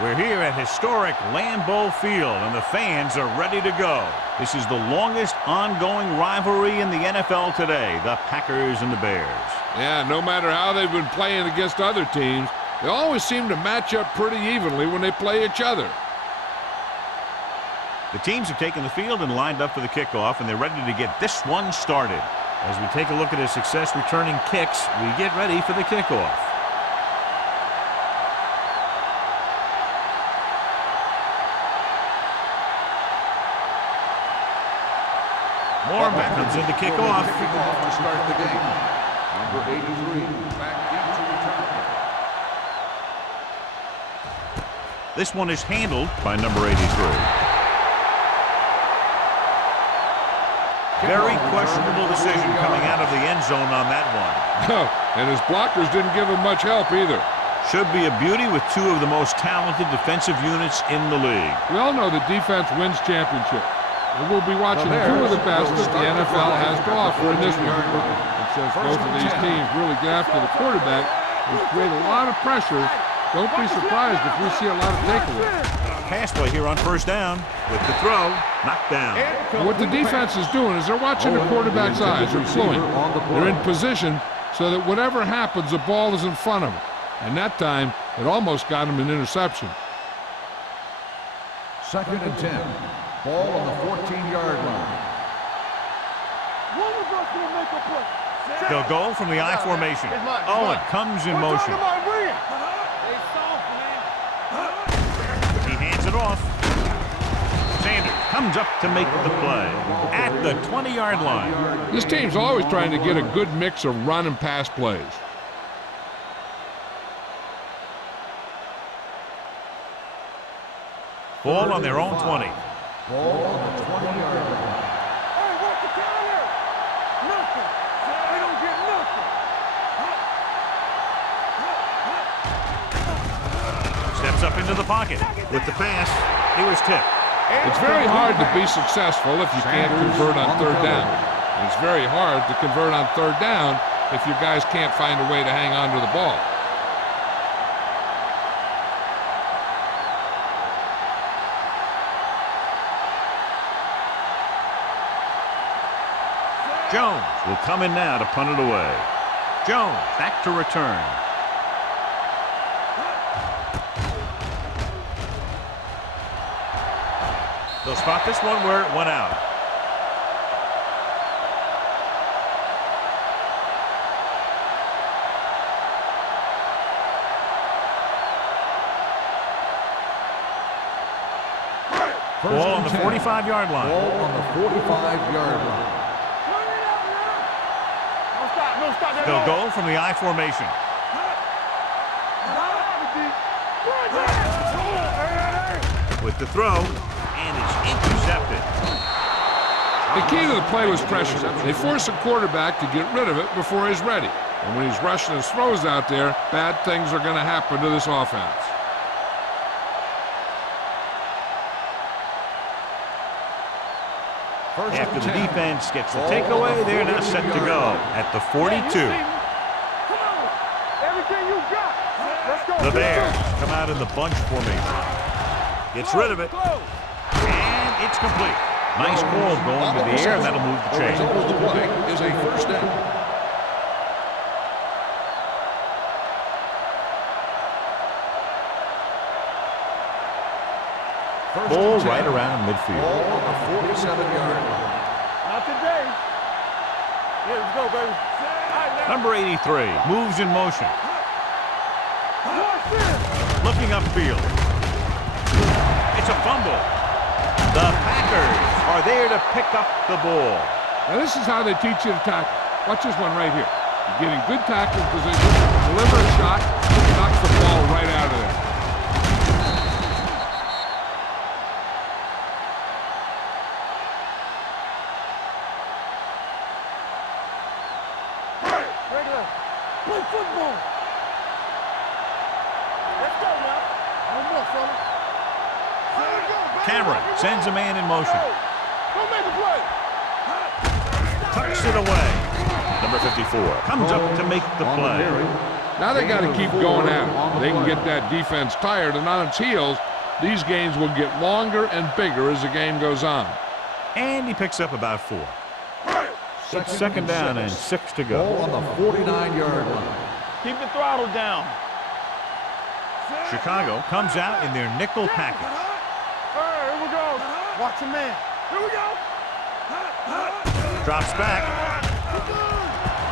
We're here at historic Lambeau Field, and the fans are ready to go. This is the longest ongoing rivalry in the NFL today, the Packers and the Bears. Yeah, no matter how they've been playing against other teams, they always seem to match up pretty evenly when they play each other. The teams have taken the field and lined up for the kickoff, and they're ready to get this one started. As we take a look at his success returning kicks, we get ready for the kickoff. Moorman comes in to kick off. To start the game. Number 83, back into return. This one is handled by number 83. Very questionable decision coming out of the end zone on that one. And his blockers didn't give him much help either. Should be a beauty with two of the most talented defensive units in the league. We all know that defense wins championships. And we'll be watching two of the best that the NFL has to offer in this one. And since both of these teams really get after the quarterback and create a lot of pressure, don't be surprised if we see a lot of takeaways. Pass play here on first down with the throw, knocked down. And what the defense is doing is they're watching the quarterback's eyes. They're flowing. They're in position so that whatever happens, the ball is in front of them. And that time, it almost got him an interception. 2nd and 10. Ball on the 14-yard line. They'll go from the I formation. Oh, it comes in motion. He hands it off. Sanders comes up to make the play at the 20-yard line. This team's always trying to get a good mix of run and pass plays. Ball on their own 20. Ball on the 20-yard line. Hey, what's the counter? Nothing. They don't get nothing. Steps up into the pocket. With the pass, he was tipped. It's very hard to be successful if you can't convert on third down. And it's very hard to convert on third down if your guys can't find a way to hang on to the ball. Jones will come in now to punt it away. Jones back to return. They'll spot this one where it went out. Ball on the 45-yard line. Ball on the 45-yard line. They'll go from the I formation. With the throw, and it's intercepted. The key to the play was pressure. They force a quarterback to get rid of it before he's ready. And when he's rushing his throws out there, bad things are going to happen to this offense. After the defense gets the takeaway, they're now set to go at the 42. The Bears come out in the bunch formation. Gets rid of it. And it's complete. Nice ball going to the air, and that'll move the chain. The result of the play is a first down. Ball right around midfield. Ball on the 47-yard line. Not today. Yeah, let's go, baby. Number 83 moves in motion. Looking upfield. It's a fumble. The Packers are there to pick up the ball. Now this is how they teach you to tackle. Watch this one right here. You're getting good tackle position, deliver a shot, knock the ball right out of there. Play football. Let's go now. No more, fella. Cameron sends a man in motion. Go make a play. Tucks it away. Number 54 comes up to make the play. Now they got to keep going at it. They can get that defense tired and on its heels. These games will get longer and bigger as the game goes on. And he picks up about 4. It's second down and 6 to go. Ball on the 49-yard line. Keep the throttle down. Chicago comes out in their nickel package. All right, here we go. Watch your man. Here we go. Drops back.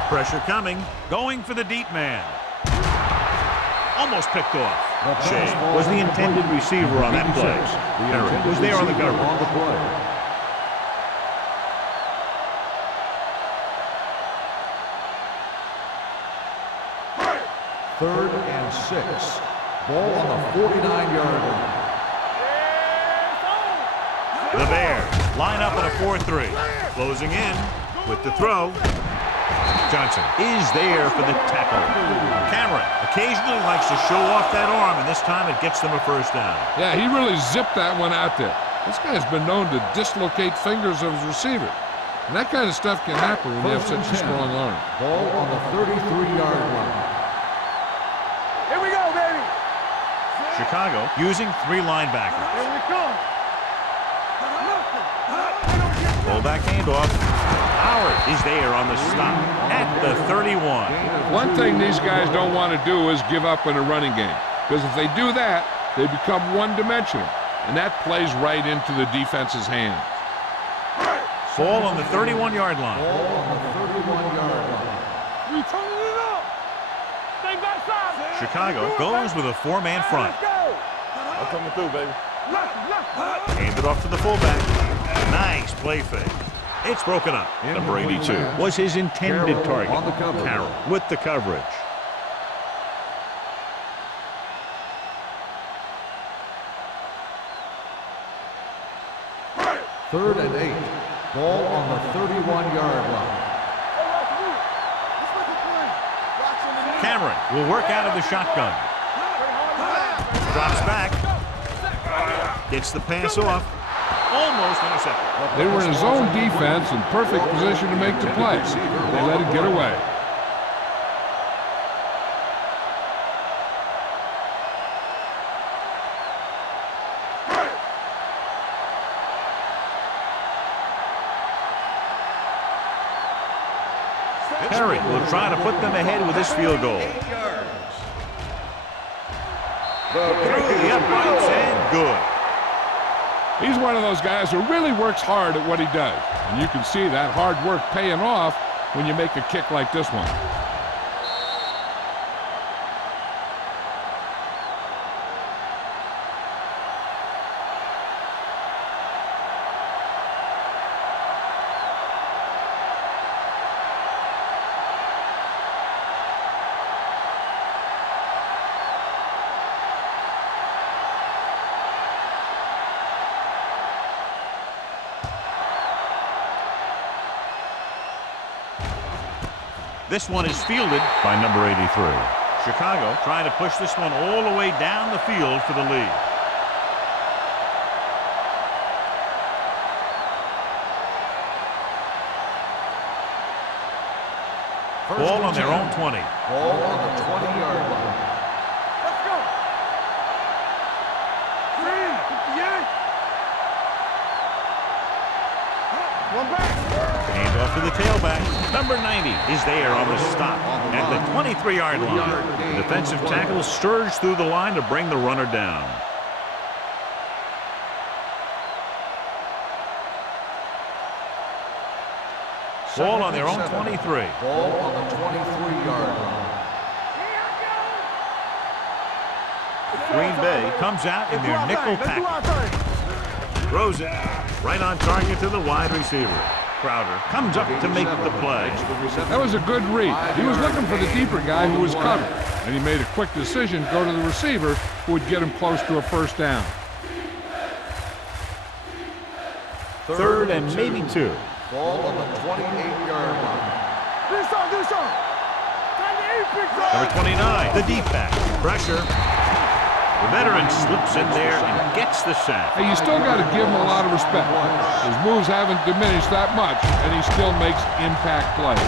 Pressure coming. Going for the deep man. Almost picked off. Shea was the intended receiver on that play. Eric was there on the coverage. Third and 6. Ball on the 49-yard line. The Bears line up in a 4-3. Closing in with the throw. Johnson is there for the tackle. Cameron occasionally likes to show off that arm, and this time it gets them a first down. Yeah, he really zipped that one out there. This guy's been known to dislocate fingers of his receiver. And that kind of stuff can happen when you have such a strong arm. Ball on the 33-yard line. Here we go, baby. Chicago using 3 linebackers. Here we come. Fullback handoff. Howard is there on the stop at the 31. One thing these guys don't want to do is give up in a running game. Because if they do that, they become one-dimensional. And that plays right into the defense's hands. Ball on the 31-yard line. Ball on the 31-yard line. We turning it up. Stay backside. Chicago goes with a 4-man front. Let's go. I'm coming through, baby. Hand it off to the fullback. Nice play fake. It's broken up. Number 82 was his intended target. Carroll with the coverage. Third and 8. Ball on the 31-yard line. Cameron will work out of the shotgun. Drops back. Gets the pass off. Almost intercepted. They were in his own defense in perfect position to make the play. They let it get away. Perry will try to put them ahead with this field goal. Through the uprights and good. He's one of those guys who really works hard at what he does. And you can see that hard work paying off when you make a kick like this one. This one is fielded by number 83. Chicago trying to push this one all the way down the field for the lead. Ball on their own 20. Ball on the 20-yard line. Let's go. 58. One back. Hand off to the tailback. Number 90 is there on the stop at the 23-yard line. The defensive tackle surged through the line to bring the runner down. Ball on their own 23. Ball on the 23-yard line. Green Bay comes out in their nickel package. Throws it right on target to the wide receiver. Crowder comes up to make the play. That was a good read. He was looking for the deeper guy who was covered. And he made a quick decision to go to the receiver who would get him close to a first down. Third and maybe 2. Ball on the 28-yard line. Do some. Number 29, the deep back. Pressure. The veteran slips in there and gets the sack. Hey, you still got to give him a lot of respect. His moves haven't diminished that much, and he still makes impact plays.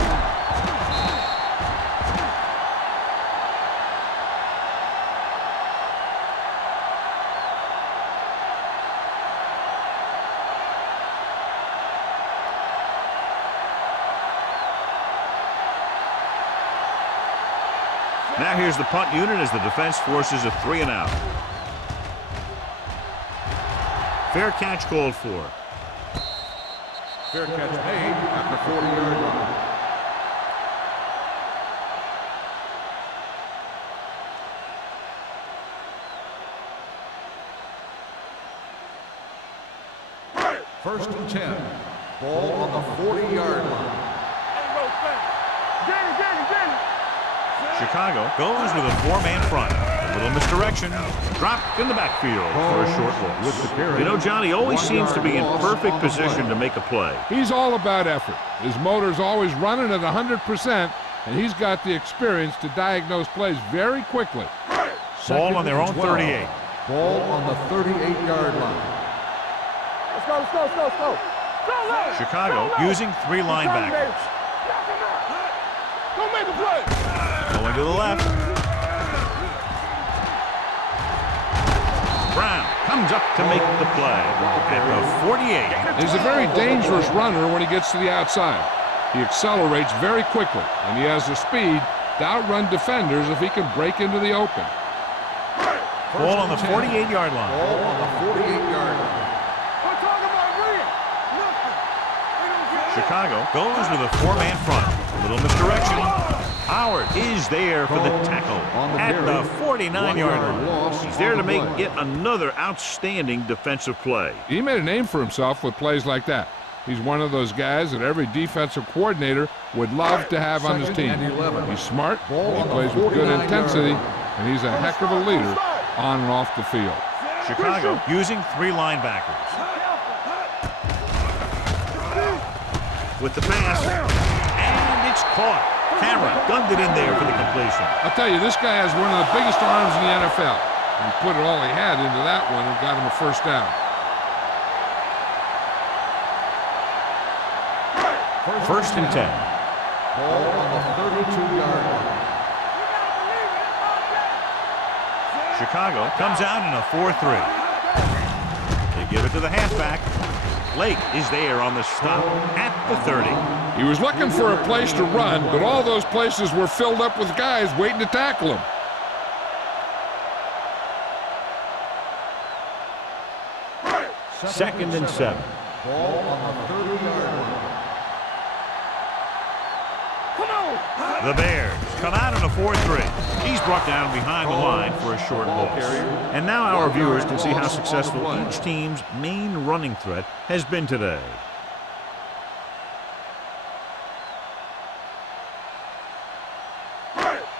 Now here's the punt unit as the defense forces a 3 and out. Fair catch called for. Fair catch made at the 40-yard line. First and 10. Ball on the 40-yard line. Chicago goes with a 4-man front. A little misdirection. Dropped in the backfield for a short loss. You know, John, he always seems to be in perfect position to make a play. He's all about effort. His motor's always running at 100%, and he's got the experience to diagnose plays very quickly. Ball on their own 38. Ball on the 38-yard line. Let's go, let's go, let's go, let's go. Chicago using 3 linebackers. Don't make a play. Going to the left. Brown comes up to make the play at the 48. He's a very dangerous runner when he gets to the outside. He accelerates very quickly, and he has the speed to outrun defenders if he can break into the open. Ball on the 48-yard line. Ball on the 48-yard line. Chicago goes with a 4-man front. A little misdirection. Howard is there for the tackle at the 49-yard line. He's there to make yet another outstanding defensive play. He made a name for himself with plays like that. He's one of those guys that every defensive coordinator would love to have on his team. He's smart, he plays with good intensity, and he's a heck of a leader on and off the field. Chicago using 3 linebackers. With the pass, and it's caught. Cameron gunned it in there for the completion. I'll tell you, this guy has one of the biggest arms in the NFL. He put it all he had into that one and got him a first down. First and 10. Ball on the 32-yard line. Chicago comes out in a 4-3. They give it to the halfback. Lake is there on the stop at the 30. He was looking for a place to run, but all those places were filled up with guys waiting to tackle him. Second and 7. Ball on the 30-yard line. The Bears come out in a 4-3. He's brought down behind the line for a short loss. And now our viewers can see how successful each team's main running threat has been today.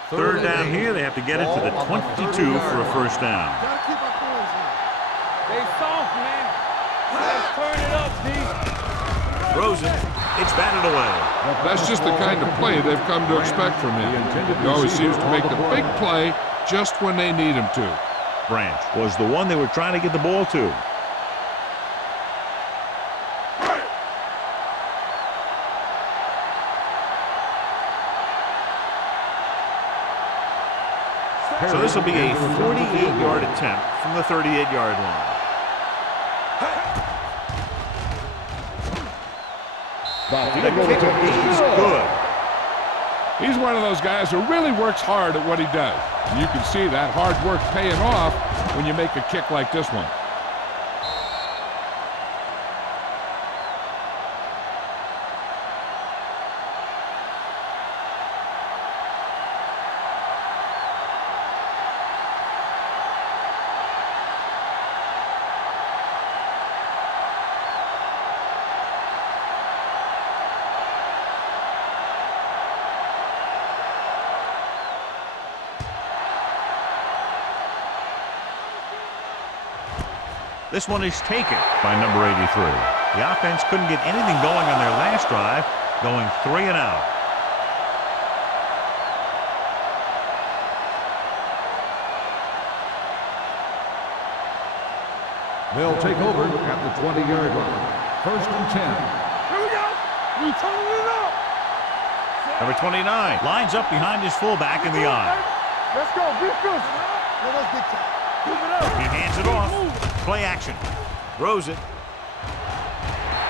Third down here, they have to get it to the 22 for a first down. Stay soft, man. Let's turn it up, D. Rosen, it's batted away. That's just the kind of play they've come to expect from him. He always seems to make the big play just when they need him to. Branch was the one they were trying to get the ball to. So this will be a 48-yard attempt from the 38-yard line. The kick is good. He's one of those guys who really works hard at what he does. And you can see that hard work paying off when you make a kick like this one. This one is taken by number 83. The offense couldn't get anything going on their last drive, going 3 and out. They'll take over at the 20-yard line. First and 10. Here we go. We turning it up. Number 29 lines up behind his fullback in the eye. Let's go. Be good. Let us get that. Move it up. He hands it off. Play action. Throws it.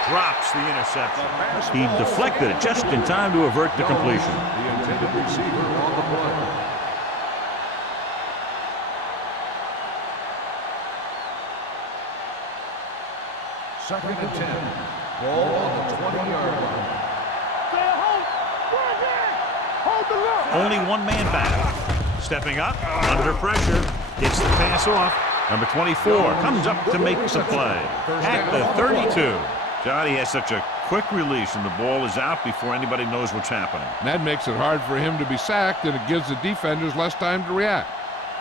Drops the interception. He deflected it just in time to avert the completion. The intended receiver on the play. Second and 10. Ball on the 20-yard line. Hold the look. Only one man back. Stepping up, under pressure, gets the pass off. Number 24 comes up to make the play at the 32. Johnny has such a quick release, and the ball is out before anybody knows what's happening. That makes it hard for him to be sacked, and it gives the defenders less time to react.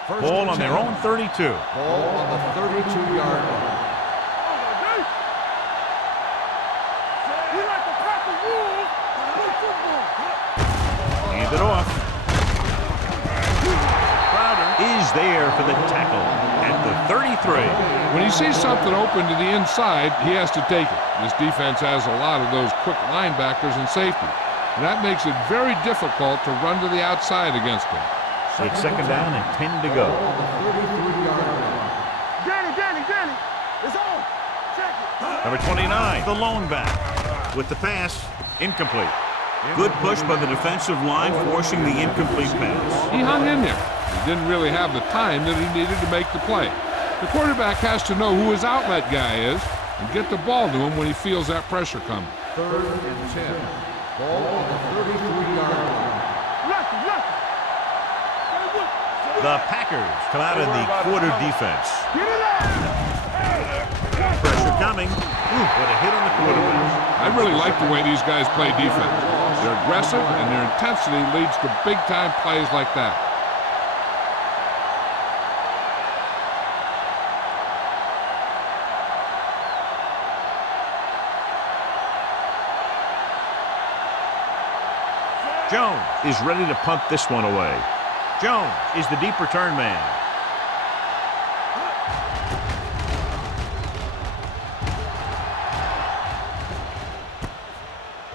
Ball on their own 32. Ball on the 32-yard line. We like to crack the rules. Play football. Hand it off. Crowder is there for the tackle at the 33. When he sees something open to the inside, he has to take it. This defense has a lot of those quick linebackers and safety, and that makes it very difficult to run to the outside against him. It's second down and 10 to go. Danny, it's on. Check it. Number 29, the lone back. With the pass, incomplete. Good push by the defensive line, forcing the incomplete pass. He hung in there. He didn't really have the time that he needed to make the play. The quarterback has to know who his outlet guy is and get the ball to him when he feels that pressure coming. Third and 10. Ball on the 33-yard line. The Packers come out in the quarter defense. Pressure coming. Ooh, what a hit on the quarterback. I really like the way these guys play defense. They're aggressive, and their intensity leads to big-time plays like that. Jones is ready to punt this one away. Jones is the deep return man.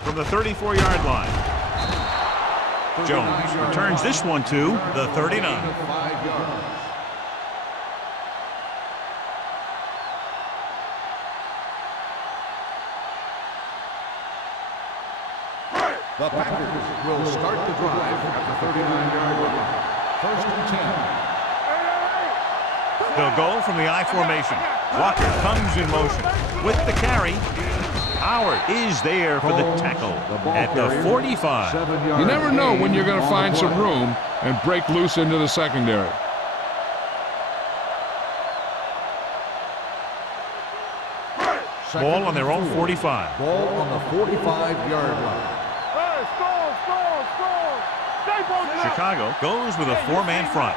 From the 34-yard line. Jones returns this one to the 39. 5 yards. The Packers will start the drive at the 39-yard line. First and 10. They'll go from the I formation. Walker comes in motion. With the carry, Howard is there for the tackle at the 45. You never know when you're going to find some room and break loose into the secondary. Ball on their own 45. Ball on the 45-yard line. Chicago goes with a four-man front.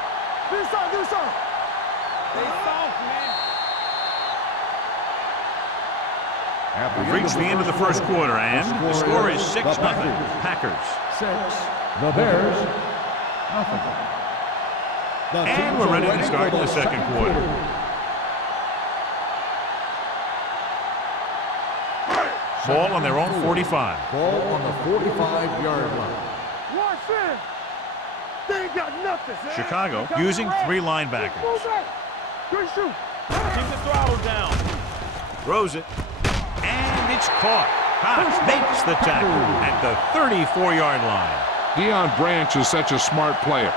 We've reached the end of the first quarter, and the score is 6-0. Packers. 6. The Bears. Nothing. And we're ready to start the second quarter. Ball on their own 45. Ball on the 45-yard line. They ain't got nothing. Chicago using 3 linebackers. Good shoot. Keep the throttle down. Throws it. And it's caught. Cox makes the tackle at the 34-yard line. Deion Branch is such a smart player.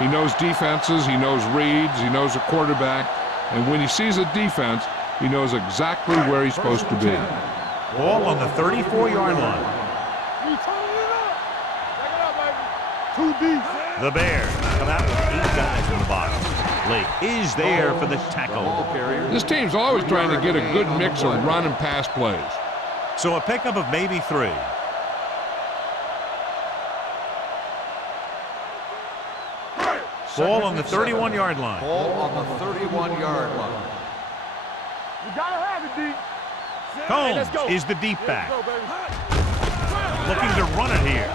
He knows defenses, he knows reads, he knows a quarterback, and when he sees a defense, he knows exactly where he's supposed to be. Ball on the 34-yard line. Too deep. The Bears come out with 8 guys in the box. Lake is there for the tackle. This team's always trying to get a good mix of run and pass plays. So a pickup of maybe 3. Ball on the 31-yard line. Ball on the 31-yard line. You gotta have it, D. Combs is the deep back. Looking to run it here.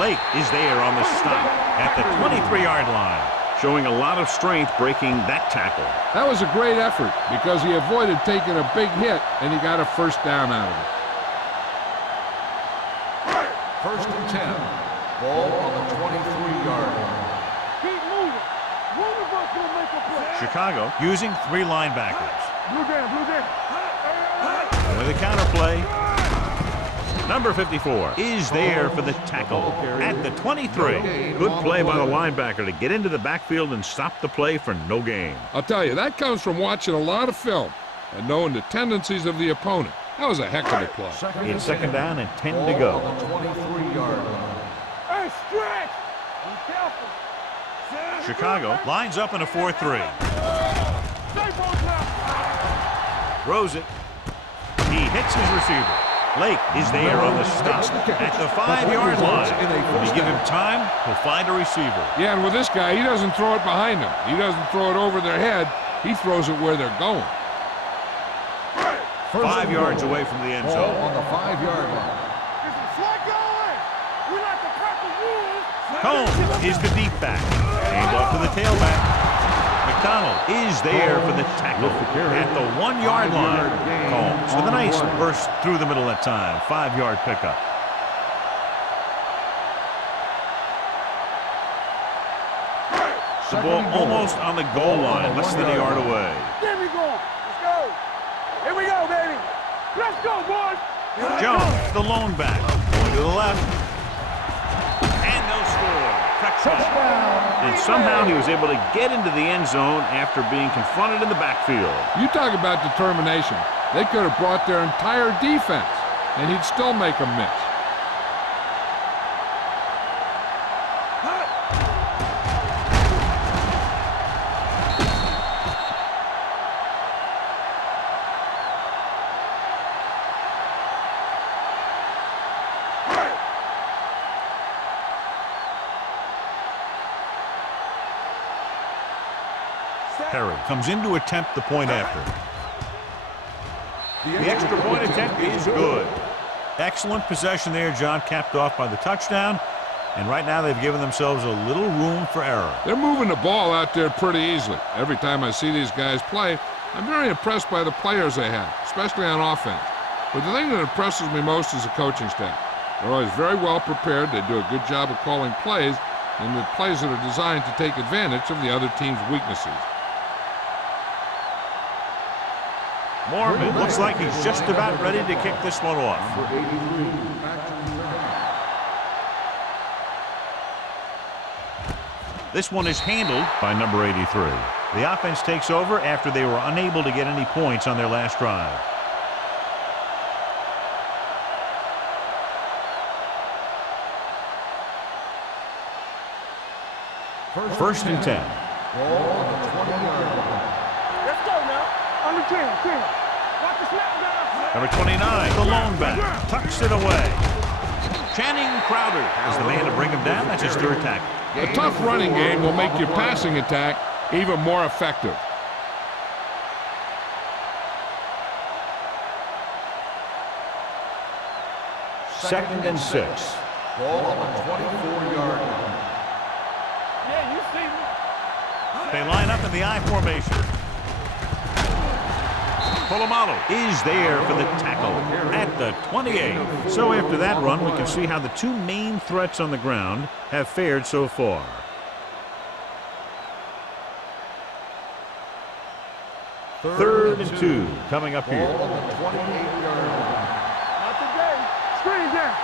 Lake is there on the stop at the 23-yard line, showing a lot of strength breaking that tackle. That was a great effort because he avoided taking a big hit and he got a first down out of it. First and 10. Ball on the 23-yard line. Keep moving. One of us will make a play. Chicago using 3 linebackers. Blue down. And with a counter play, number 54 is there for the tackle at the 23. Good play by the linebacker to get into the backfield and stop the play for no gain. I'll tell you, that comes from watching a lot of film. and knowing the tendencies of the opponent. That was a heck of a play. It's second down and 10 to go. On the 23-yard line. Hey, stretch! Be careful. Chicago lines up in a 4-3. Stay both now. Throws it. He hits his receiver. Lake is there on the stop at the 5-yard line. If you give him time, he'll find a receiver. Yeah, and with this guy, he doesn't throw it behind him. He doesn't throw it over their head. He throws it where they're going. 5 yards away from the end Ball zone. on the 5-yard line. This is flat going. We like to cut the rules. Combs is the deep back. Hand off to the tailback. McDonald is there for the tackle at the 1-yard line. Combs with a nice burst through the middle that time. 5-yard pickup. The ball almost on the goal line, less than a yard away. Get me going. Let's go. Here we go, baby. Let's go, boys. Jones, the lone back, going to the left. And they'll score. Touchdown. And somehow he was able to get into the end zone after being confronted in the backfield. You talk about determination. They could have brought their entire defense, and he'd still make them miss. Perry comes in to attempt the point after. The extra point attempt is good. Excellent possession there, John, capped off by the touchdown. And right now they've given themselves a little room for error. They're moving the ball out there pretty easily. Every time I see these guys play, I'm very impressed by the players they have, especially on offense. But the thing that impresses me most is the coaching staff. They're always very well prepared. They do a good job of calling plays, and the plays that are designed to take advantage of the other team's weaknesses. Mormon looks like he's just about ready to kick this one off. This one is handled by number 83. The offense takes over after they were unable to get any points on their last drive. First and 10. Ball on the 20-yard line. Let's go now. On the 10. Watch the snap down. Number 29, the lone back, tucks it away. Channing Crowder is the man to bring him down. That's his third tackle. A tough running game will make your passing attack even more effective. Second and 6. Ball on the 24-yard line. Yeah, you see me. They line up in the I formation. Polamalu is there for the tackle at the 28. So after that run, we can see how the two main threats on the ground have fared so far. Third and 2 coming up here. Ball on the 28-yard line. Not today. Screen down.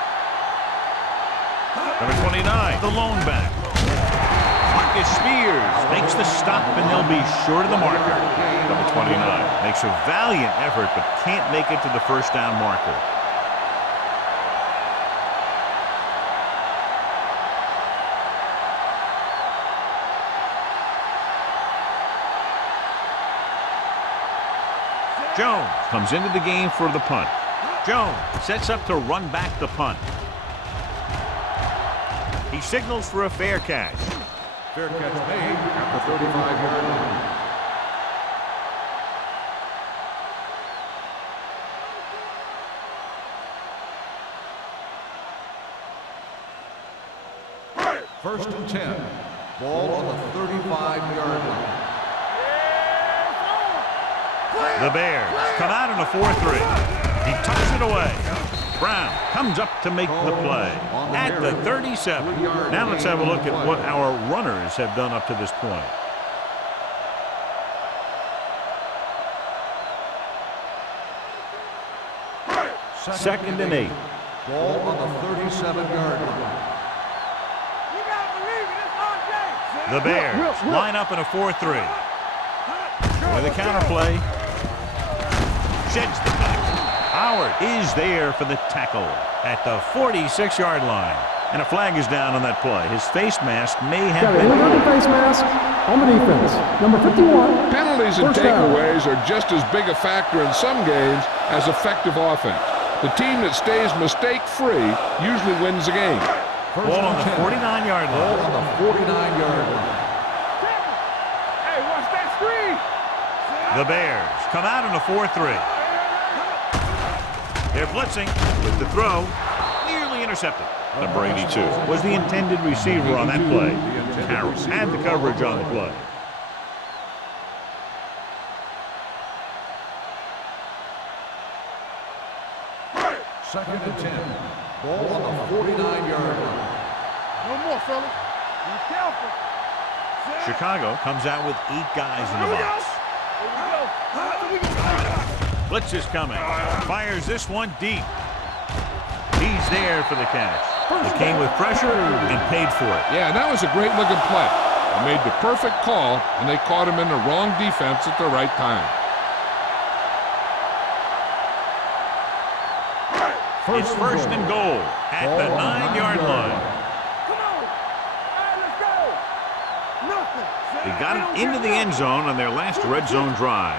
Number 29, the lone back. Marcus Spears makes the stop, and they'll be short of the marker. Number 29 makes a valiant effort, but can't make it to the first down marker. Jones comes into the game for the punt. Jones sets up to run back the punt. He signals for a fair catch. Fair catch made at the 35-yard line. First and 10. Ball on the 35-yard line. The Bears come out in a 4-3. He tucks it away. Brown comes up to make the play at the 37. Now let's have a look at what our runners have done up to this point. Second and 8. Ball on the 37-yard line. You gotta believe it. It's RJ. The Bears line up in a 4-3. With a counter play. Sheds the tackle. Howard is there for the tackle at the 46-yard line. And a flag is down on that play. His face mask may have been inadvertent face mask on the defense. Number 51. Penalties and First down. takeaways are just as big a factor in some games as effective offense. The team that stays mistake-free usually wins the game. Ball on the 49-yard Ball line. on the 49-yard line. Hey, watch that screen. The Bears come out in a 4-3. They're blitzing with the throw. Nearly intercepted. Number 82 was the intended receiver on that play. Carroll had the coverage on the play. Second and 10. Ball on the 49-yard line. No more, fellas. Be careful. Chicago comes out with 8 guys in the box. Here we go. Blitz is coming. Fires this one deep. He's there for the catch. He came with pressure and paid for it. Yeah, that was a great-looking play. They made the perfect call, and they caught him in the wrong defense at the right time. It's first and goal at the 9-yard line. Come on. All right, let's go. Nothing. They got it into the end zone on their last red zone drive.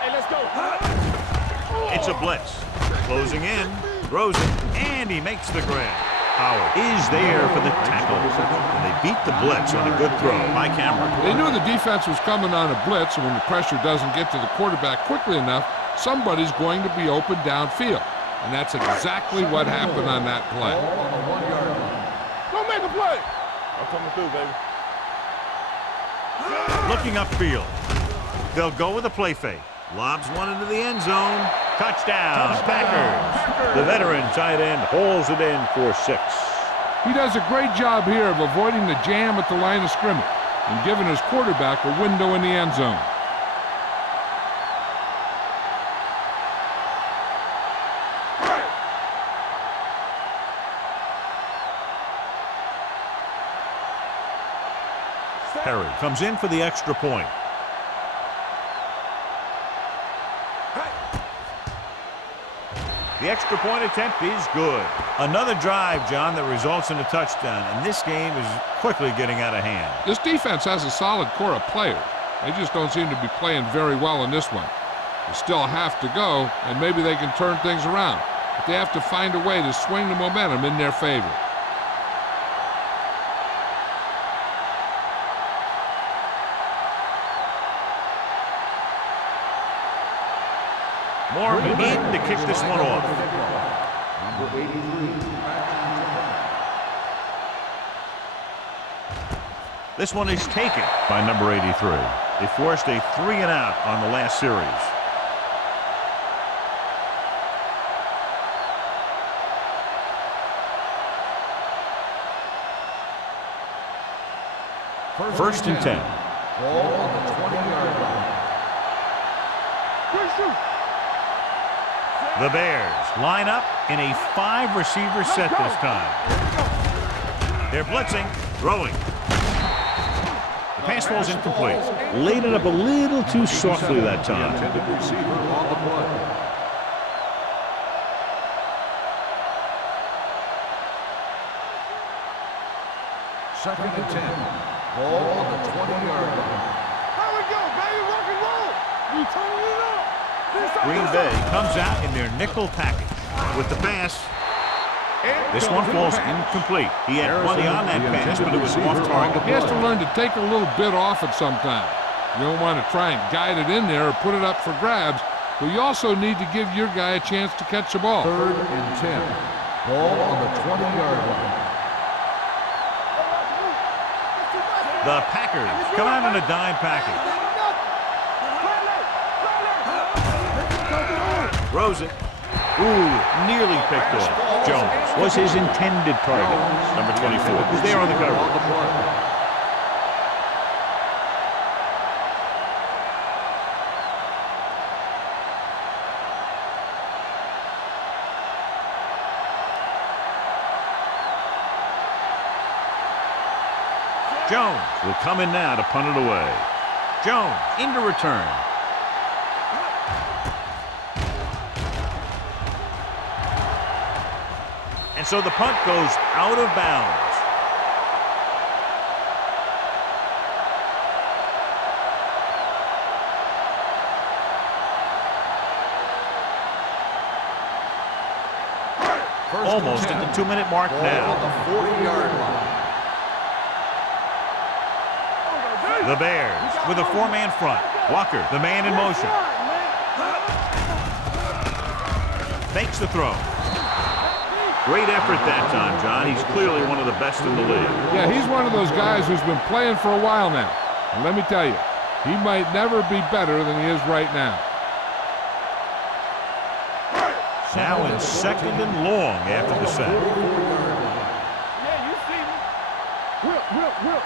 Hey, let's go. It's a blitz. Closing in, throws it, and he makes the grab. Howard is there for the tackle. And they beat the blitz on a good throw by Cameron. They knew the defense was coming on a blitz, and when the pressure doesn't get to the quarterback quickly enough, somebody's going to be open downfield. And that's exactly what happened on that play. Ball on the 1-yard line. Don't make a play. I'm coming through, baby. Looking upfield. They'll go with a play fake. Lobs one into the end zone. Touchdown, Packers. The veteran tight end hauls it in for 6. He does a great job here of avoiding the jam at the line of scrimmage and giving his quarterback a window in the end zone. Perry comes in for the extra point. The extra point attempt is good. Another drive, John, that results in a touchdown, and this game is quickly getting out of hand. This defense has a solid core of players. They just don't seem to be playing very well in this one. They still have to go, and maybe they can turn things around. But they have to find a way to swing the momentum in their favor. Moore in to kick this one off. Number 83. This one is taken by number 83. They forced a 3-and-out on the last series. First and 10. Ball on the 20-yard line. Good shoot. The Bears line up in a 5-receiver set this time. They're blitzing, throwing. The pass falls incomplete. Laid it up a little too softly that time. Intended receiver on the play. Second and 10. Ball on the 20-yard line. How we go, baby? Rock and roll. We turning it up. Green Bay comes out in their nickel package with the pass. This one falls incomplete. He had plenty on that pass, but it was off target. He has to learn to take a little bit off it sometime. You don't want to try and guide it in there or put it up for grabs, but you also need to give your guy a chance to catch the ball. Third and 10. Ball on the 20-yard line. The Packers come out in a dime package. Throws it. Ooh, nearly picked off. Jones was his intended target. Number 24 is there on the cover. Jones will come in now to punt it away. Jones into return. And so the punt goes out of bounds. Almost at the 2-minute mark now. On the 40-yard line. The Bears with a 4-man front. Walker, the man in motion. Makes the throw. Great effort that time, John. He's clearly one of the best in the league. Yeah, he's one of those guys who's been playing for a while now. And let me tell you, he might never be better than he is right now. Now in 2nd and long after the sack. Yeah, you see me. Will.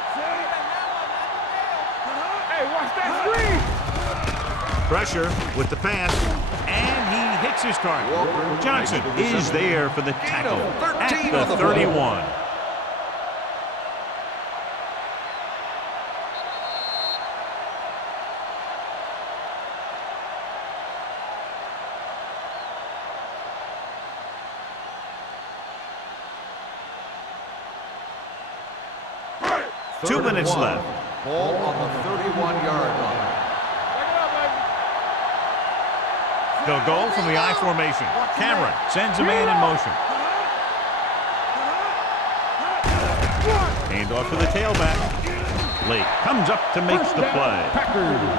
Hey, watch that screen. Pressure with the pass, and he hits his target. Johnson is there for the tackle at the 31. Two minutes left. Ball on the 31-yard line. They'll go from the I formation. Cameron sends a man in motion. Hand off to the tailback. Lake comes up to make the play.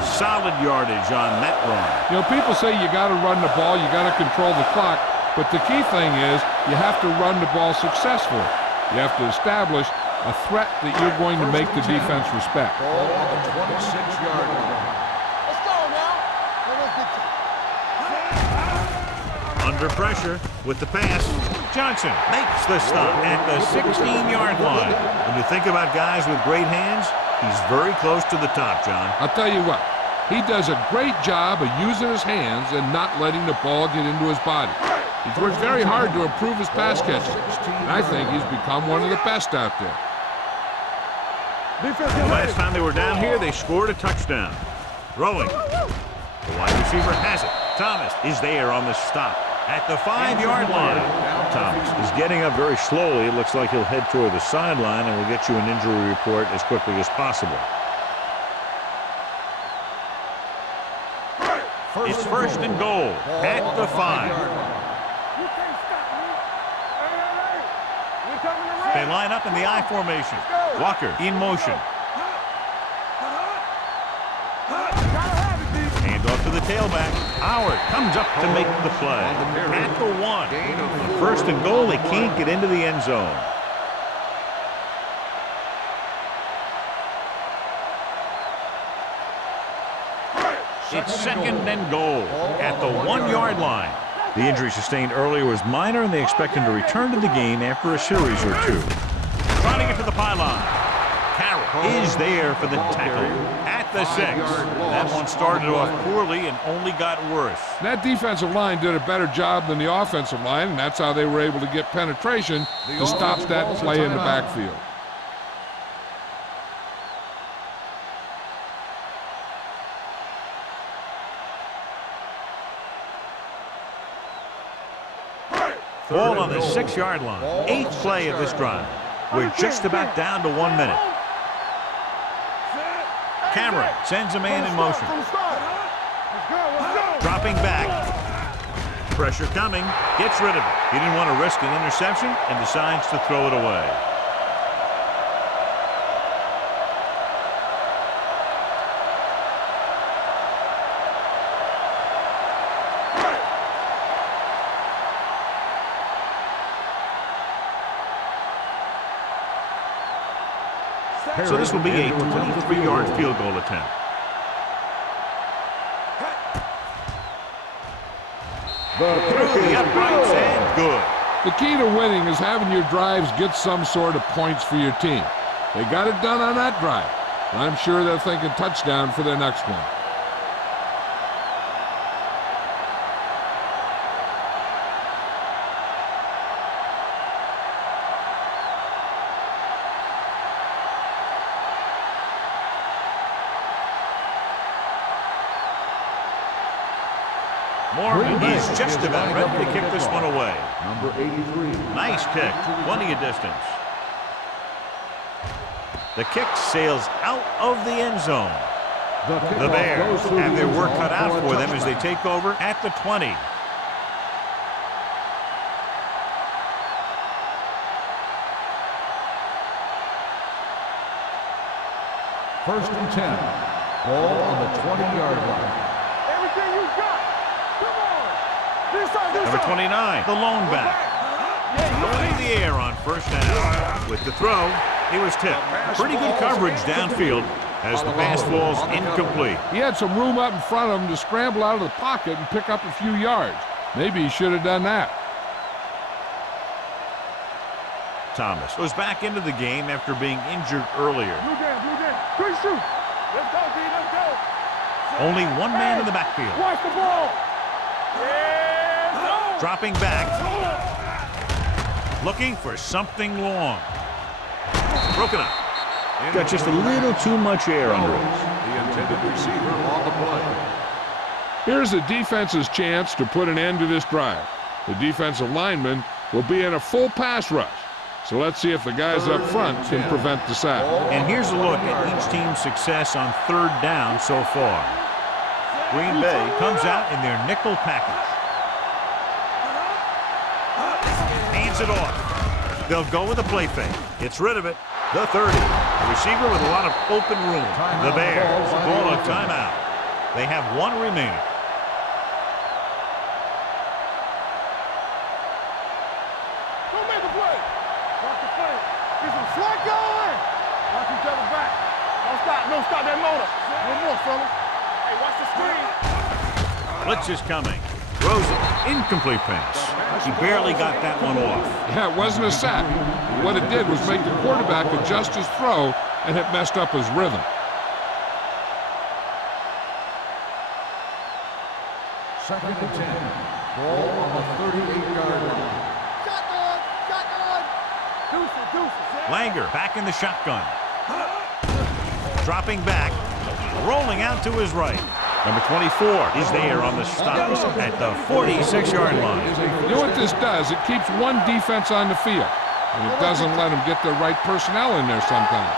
Solid yardage on that run. You know, people say you got to run the ball, you got to control the clock, but the key thing is you have to run the ball successfully. You have to establish a threat that you're going to make the defense respect. Ball on the 26-yard line. Let's go now. Under pressure with the pass. Johnson makes the stop at the 16-yard line. When you think about guys with great hands, he's very close to the top, John. I'll tell you what, he does a great job of using his hands and not letting the ball get into his body. He's worked very hard to improve his pass catching, and I think he's become one of the best out there. The last time they were down here, they scored a touchdown. Throwing. The wide receiver has it. Thomas is there on the stop at the 5-yard line. Thomas is getting up very slowly. It looks like he'll head toward the sideline, and we'll get you an injury report as quickly as possible. It's 1st and goal at the 5. You can't stop me. Hey. We're coming around. They line up in the I formation. Walker in motion. Hand off to the tailback. Howard comes up to make the play. At the 1. On 1st and goal, they can't get into the end zone. It's 2nd and goal at the 1-yard line. The injury sustained earlier was minor, and they expect him to return to the game after a series or two. Trying to get to the pylon. Carroll is there for the tackle at the 6. That one started off poorly and only got worse. That defensive line did a better job than the offensive line, and that's how they were able to get penetration to stop that play in the backfield. Ball on the 6-yard line. 8th play of this drive. We're just about down to 1 minute. Cameron sends a man in motion. Dropping back. Pressure coming. Gets rid of it. He didn't want to risk an interception and decides to throw it away. So this will be a 23-yard field goal attempt. Through the uprights and good. The key to winning is having your drives get some sort of points for your team. They got it done on that drive. And I'm sure they're thinking touchdown for their next one. Morgan is just about ready to kick this one away. Number 83. Nice kick. Plenty of distance. The kick sails out of the end zone. The Bears have their work cut out for them as they take over at the 20. First and 10. Ball on the 20-yard line. Everything you got. Come on. This side, this Number side. 29, the lone back. Going in the air on first down. With the throw, he was tipped. Pretty good coverage downfield as the pass falls incomplete. He had some room up in front of him to scramble out of the pocket and pick up a few yards. Maybe he should have done that. Thomas goes back into the game after being injured earlier. Blue down, blue down. Quick shoot. Let's go, D, let's go. Only one man in the backfield. Watch the ball. Yeah, Dropping back. Looking for something long. Broken up. Got just a little too much air under it. The intended receiver on the play. Here's the defense's chance to put an end to this drive. The defensive lineman will be in a full pass rush. So let's see if the guys up front can prevent the sack. And here's a look at each team's success on third down so far. Green Bay comes out in their nickel package. Hands it off. They'll go with a play fake. Gets rid of it. The 30. The receiver with a lot of open room. The Bears call a timeout. They have one remaining. Don't make a play. Watch the play. Get some slack going. Watch each other back. Don't stop. Don't stop that motor. One more, fella. Hey, watch the screen. Blitz is coming. Throws it. Incomplete pass. He barely got that one off. Yeah, it wasn't a sack. What it did was make the quarterback adjust his throw, and it messed up his rhythm. Second and 10. Ball on the 38-yard line. Shotgun. Shotgun. Deuces, deuces. Langer back in the shotgun. Dropping back. Rolling out to his right. Number 24 is there on the stop at the 46-yard line. You know what this does? It keeps one defense on the field, and it doesn't let them get the right personnel in there sometimes.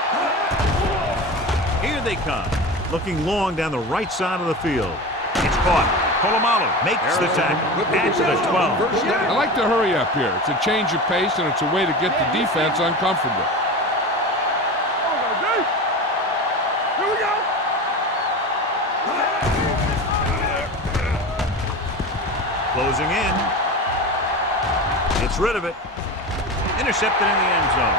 Here they come. Looking long down the right side of the field. It's caught. Polamalu makes the tackle. Add to the 12. I like to hurry up here. It's a change of pace, and it's a way to get the defense uncomfortable. Here we go. Closing in. Gets rid of it. Intercepted in the end zone.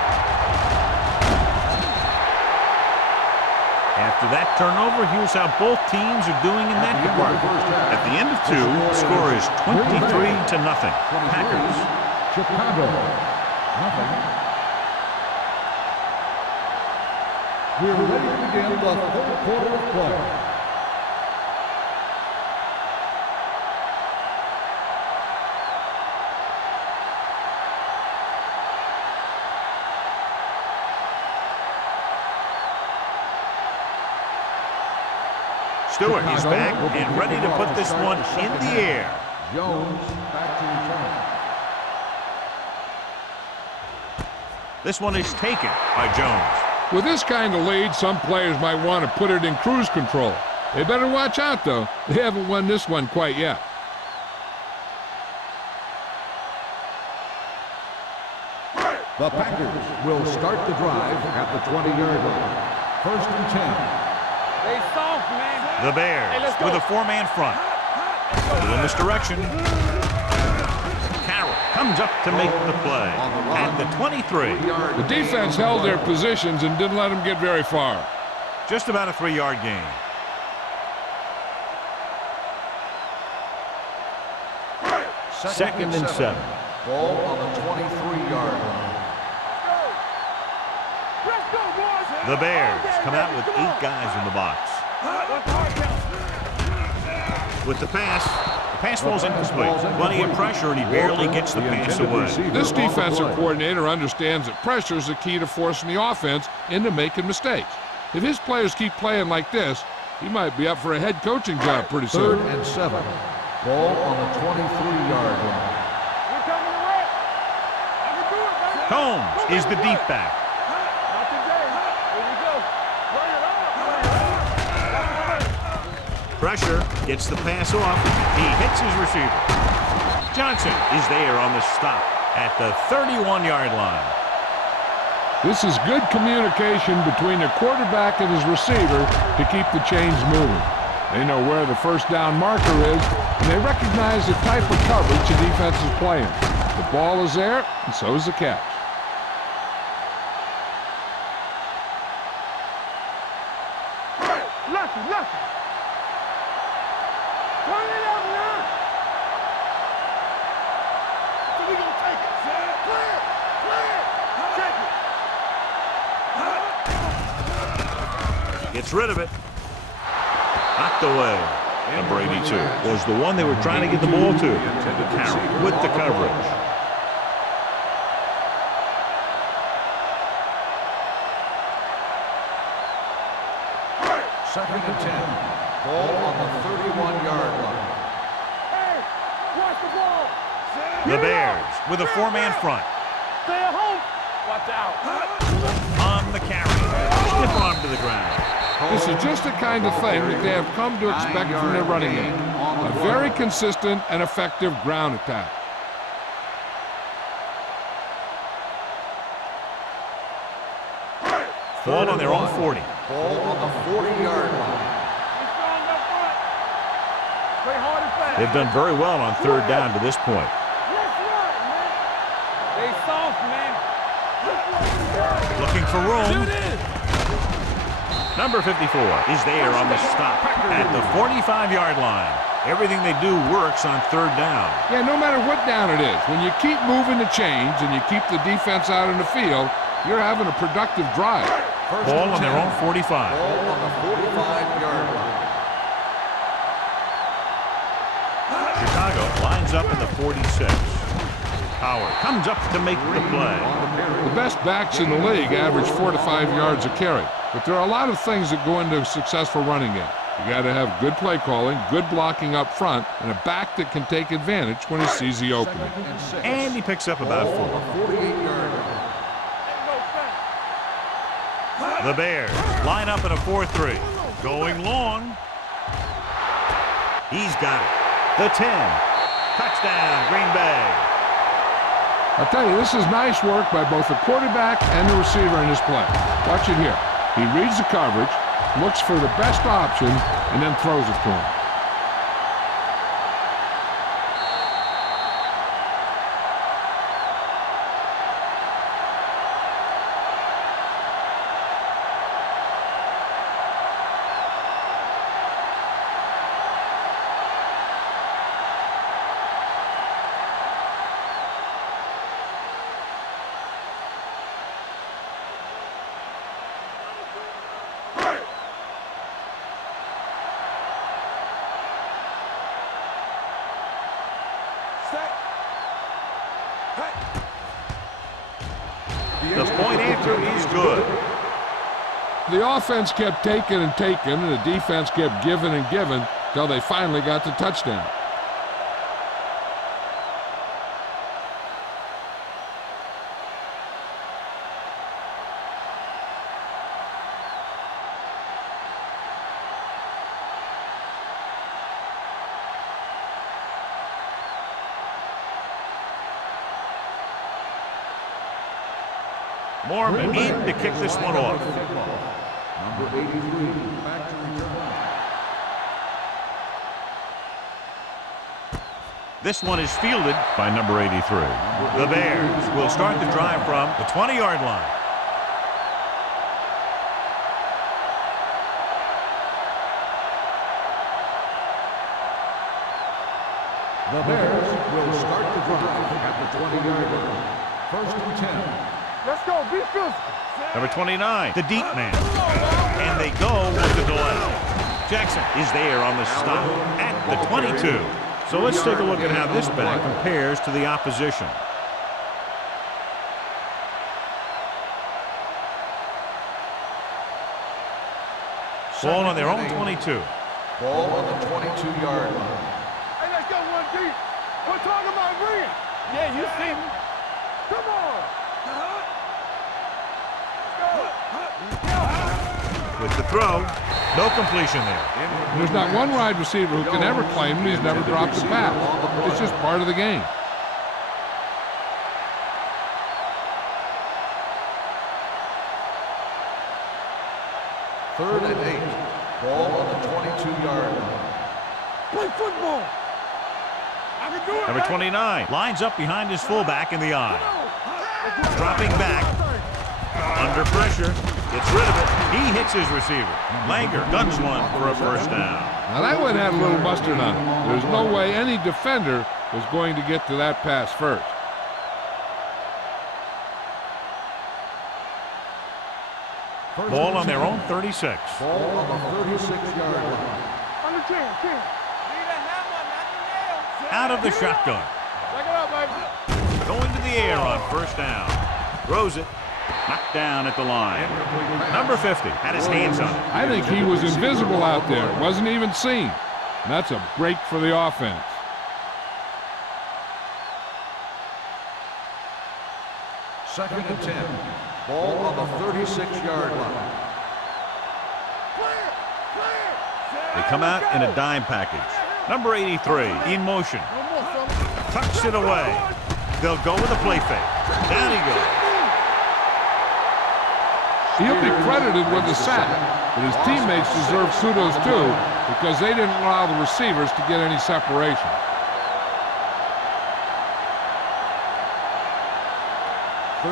After that turnover, here's how both teams are doing in that department. At the end of two, the score is 23-0. Packers. Chicago. Nothing. We're ready to begin the third quarter of play. Stewart is back and ready to put this one in the air. Jones back to return. This one is taken by Jones. With this kind of lead, some players might want to put it in cruise control. They better watch out, though. They haven't won this one quite yet. The Packers will start the drive at the 20-yard line. First and 10. They soft, man. The Bears with a four-man front. In this direction. Carroll comes up to make the play at the 23. The defense held their positions and didn't let them get very far. Just about a 3-yard gain. Second and 7. Ball on the 23-yard line. Let's go, boys. The Bears come out with 8 guys in the box. With the pass falls incomplete. Plenty of pressure, and he barely gets the pass away. This defensive coordinator understands that pressure is the key to forcing the offense into making mistakes. If his players keep playing like this, he might be up for a head coaching job pretty soon. Third and 7. Ball on the 23-yard line. We're coming to red. I can do it, baby. Combs is the deep back. Not today. Here we go. Bring it up. Pressure gets the pass off. He hits his receiver. Johnson is there on the stop at the 31-yard line. This is good communication between the quarterback and his receiver to keep the chains moving. They know where the first down marker is, and they recognize the type of coverage the defense is playing. The ball is there, and so is the catch. Lucky. Turn it up now. So we gonna take it. Clear. Check it. Gets rid of it. Knocked away. Number 82 was the one they were trying to get the ball to. Carry with the coverage. Second and 10. Ball on the 31-yard line. Hey, watch the ball. The Bears with a four-man front. Stay at home. Watch out. On the carry. Stiff arm to the ground. This is just the kind of thing that they have come to expect from their running game. A very consistent and effective ground attack. Ball on their own 40. Ball on the 40-yard line. He's strong up front. Play hard and fast. They've done very well on third down to this point. Let's run, man. They soft, man. Looking for room. Number 54 is there on the stop at the 45-yard line. Everything they do works on third down. Yeah, no matter what down it is, when you keep moving the chains and you keep the defense out in the field, you're having a productive drive. Ball on their own 45. Ball on the 45-yard line. Chicago lines up in the 46. Howard comes up to make the play. The best backs in the league average 4 to 5 yards a carry, but there are a lot of things that go into a successful running game. You got to have good play calling, good blocking up front, and a back that can take advantage when he sees the opening. And he picks up about 4. 48-yard line. The Bears line up in a 4-3. Going long. He's got it. The 10. Touchdown, Green Bay. I'll tell you, this is nice work by both the quarterback and the receiver in this play. Watch it here. He reads the coverage, looks for the best option, and then throws it to him. The point after is good. The offense kept taking and taking, and the defense kept giving and giving until they finally got the touchdown. Mormon in to kick this one off. Number 83, back to return. This one is fielded by number 83. The Bears will start the drive from the 20-yard line. The Bears will start the drive at the 20-yard line. First and 10. Let's go. Be physical. Number 29, the deep man. And they go with the delay. Jackson is there on the stop at the 22. So let's take a look at how this back compares to the opposition. Ball on their own 22. Ball on the 22-yard line. Hey, let's go. Yeah, you see me. Come on. With the throw, no completion there. There's not one wide receiver who can ever claim that he's never dropped a pass. It's just part of the game. Third and 8. Ball on the 22-yard line. Play football. I can do it. Number 29 lines up behind his fullback in the eye. Dropping back. Under pressure. Gets rid of it. He hits his receiver. Langer guns one for a first down. Now that one had a little mustard on it. There's no way any defender was going to get to that pass first. Ball on their own 36. Ball on the 36-yard line. Under 10. Out of the shotgun. Check it out, baby. Going to the air on first down. Throws it. Knocked down at the line. Number 50 had his hands on it. I think he was invisible out there. Wasn't even seen. And that's a break for the offense. Second and 10. Ball on the 36-yard line. They come out in a dime package. Number 83 in motion. Tucks it away. They'll go with a play fake. Down he goes. He'll be credited with the sack, but his teammates deserve kudos too because they didn't allow the receivers to get any separation.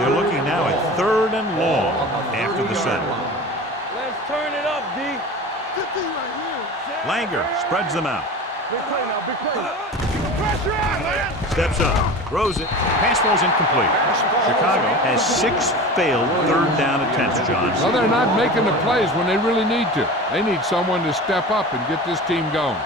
They're looking now at third and long after the set. Let's turn it up, D. Langer spreads them out. Big play now, big play. Pressure out, man. Steps up, throws it, pass falls incomplete. Chicago has 6 failed third down attempts, John. Well, they're not making the plays when they really need to. They need someone to step up and get this team going.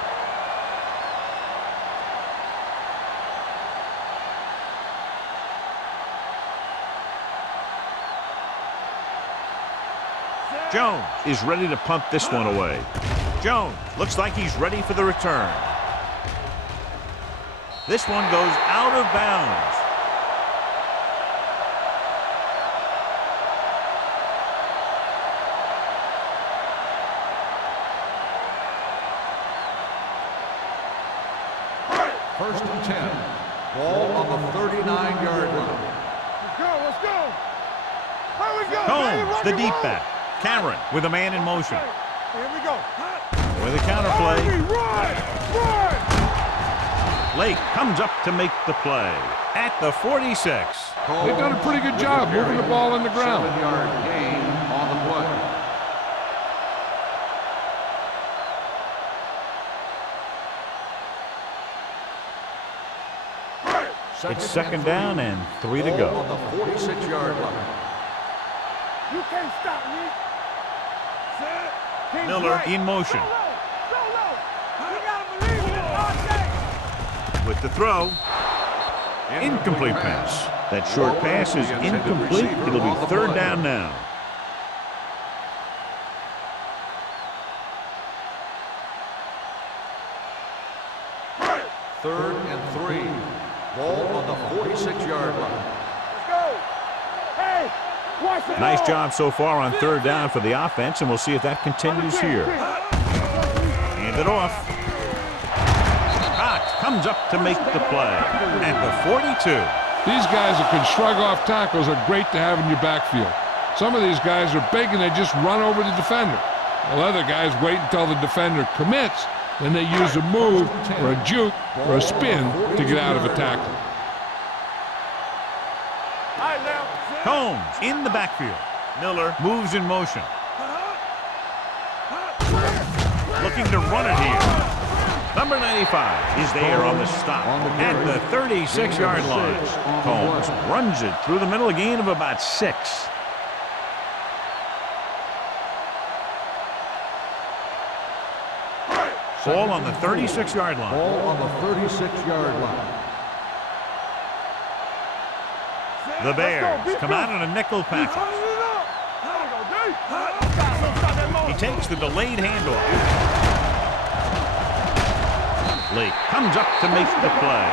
Jones is ready to punt this one away. Jones looks like he's ready for the return. This one goes out of bounds. First and 10. Ball on the 39-yard line. Let's go. Here we go. Combs, the deep back. Cameron with a man in motion. Here we go. With a counterplay. Run! Lake comes up to make the play at the 46. They've done a pretty good job moving the ball in the ground. 7-yard gain on the play. It's second down and 3 to go. On the 46-yard line. You can't stop me. Miller in motion. With the throw. Incomplete pass. That short pass is incomplete. It'll be third down now. Third and 3. Ball on the 46-yard line. Let's go. Hey, watch it. Nice job so far on third down for the offense, and we'll see if that continues here. Hand it off. Cox comes up to make the play at the 42. These guys that can shrug off tackles are great to have in your backfield. Some of these guys are big and they just run over the defender. While other guys wait until the defender commits, then they use a move or a juke or a spin to get out of a tackle. Combs in the backfield. Miller moves in motion. Looking to run it here. Number 95 is there on the stop at the 36-yard line. Combs runs it through the middle, a gain of about 6. Ball on the 36-yard line. Ball on the 36-yard line. The Bears come out in a nickel package. He takes the delayed handoff. Lee comes up to make the play.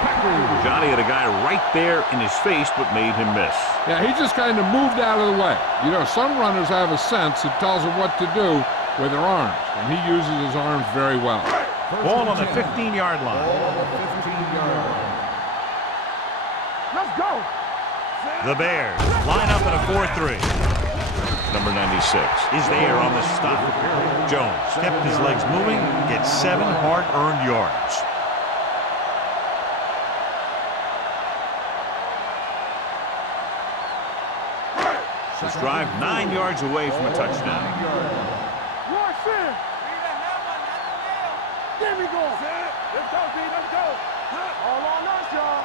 Johnny had a guy right there in his face, but made him miss. Yeah, he just kind of moved out of the way. You know, some runners have a sense that tells them what to do with their arms, and he uses his arms very well. Ball on the 15-yard line. Let's go. The Bears line up in a 4-3. Number 96 is there on the stop. Jones kept his legs moving, gets 7 hard-earned yards. This drive 9 yards away from a touchdown. Watch it. There we go. Let's go, D. Let's go. All on us, y'all.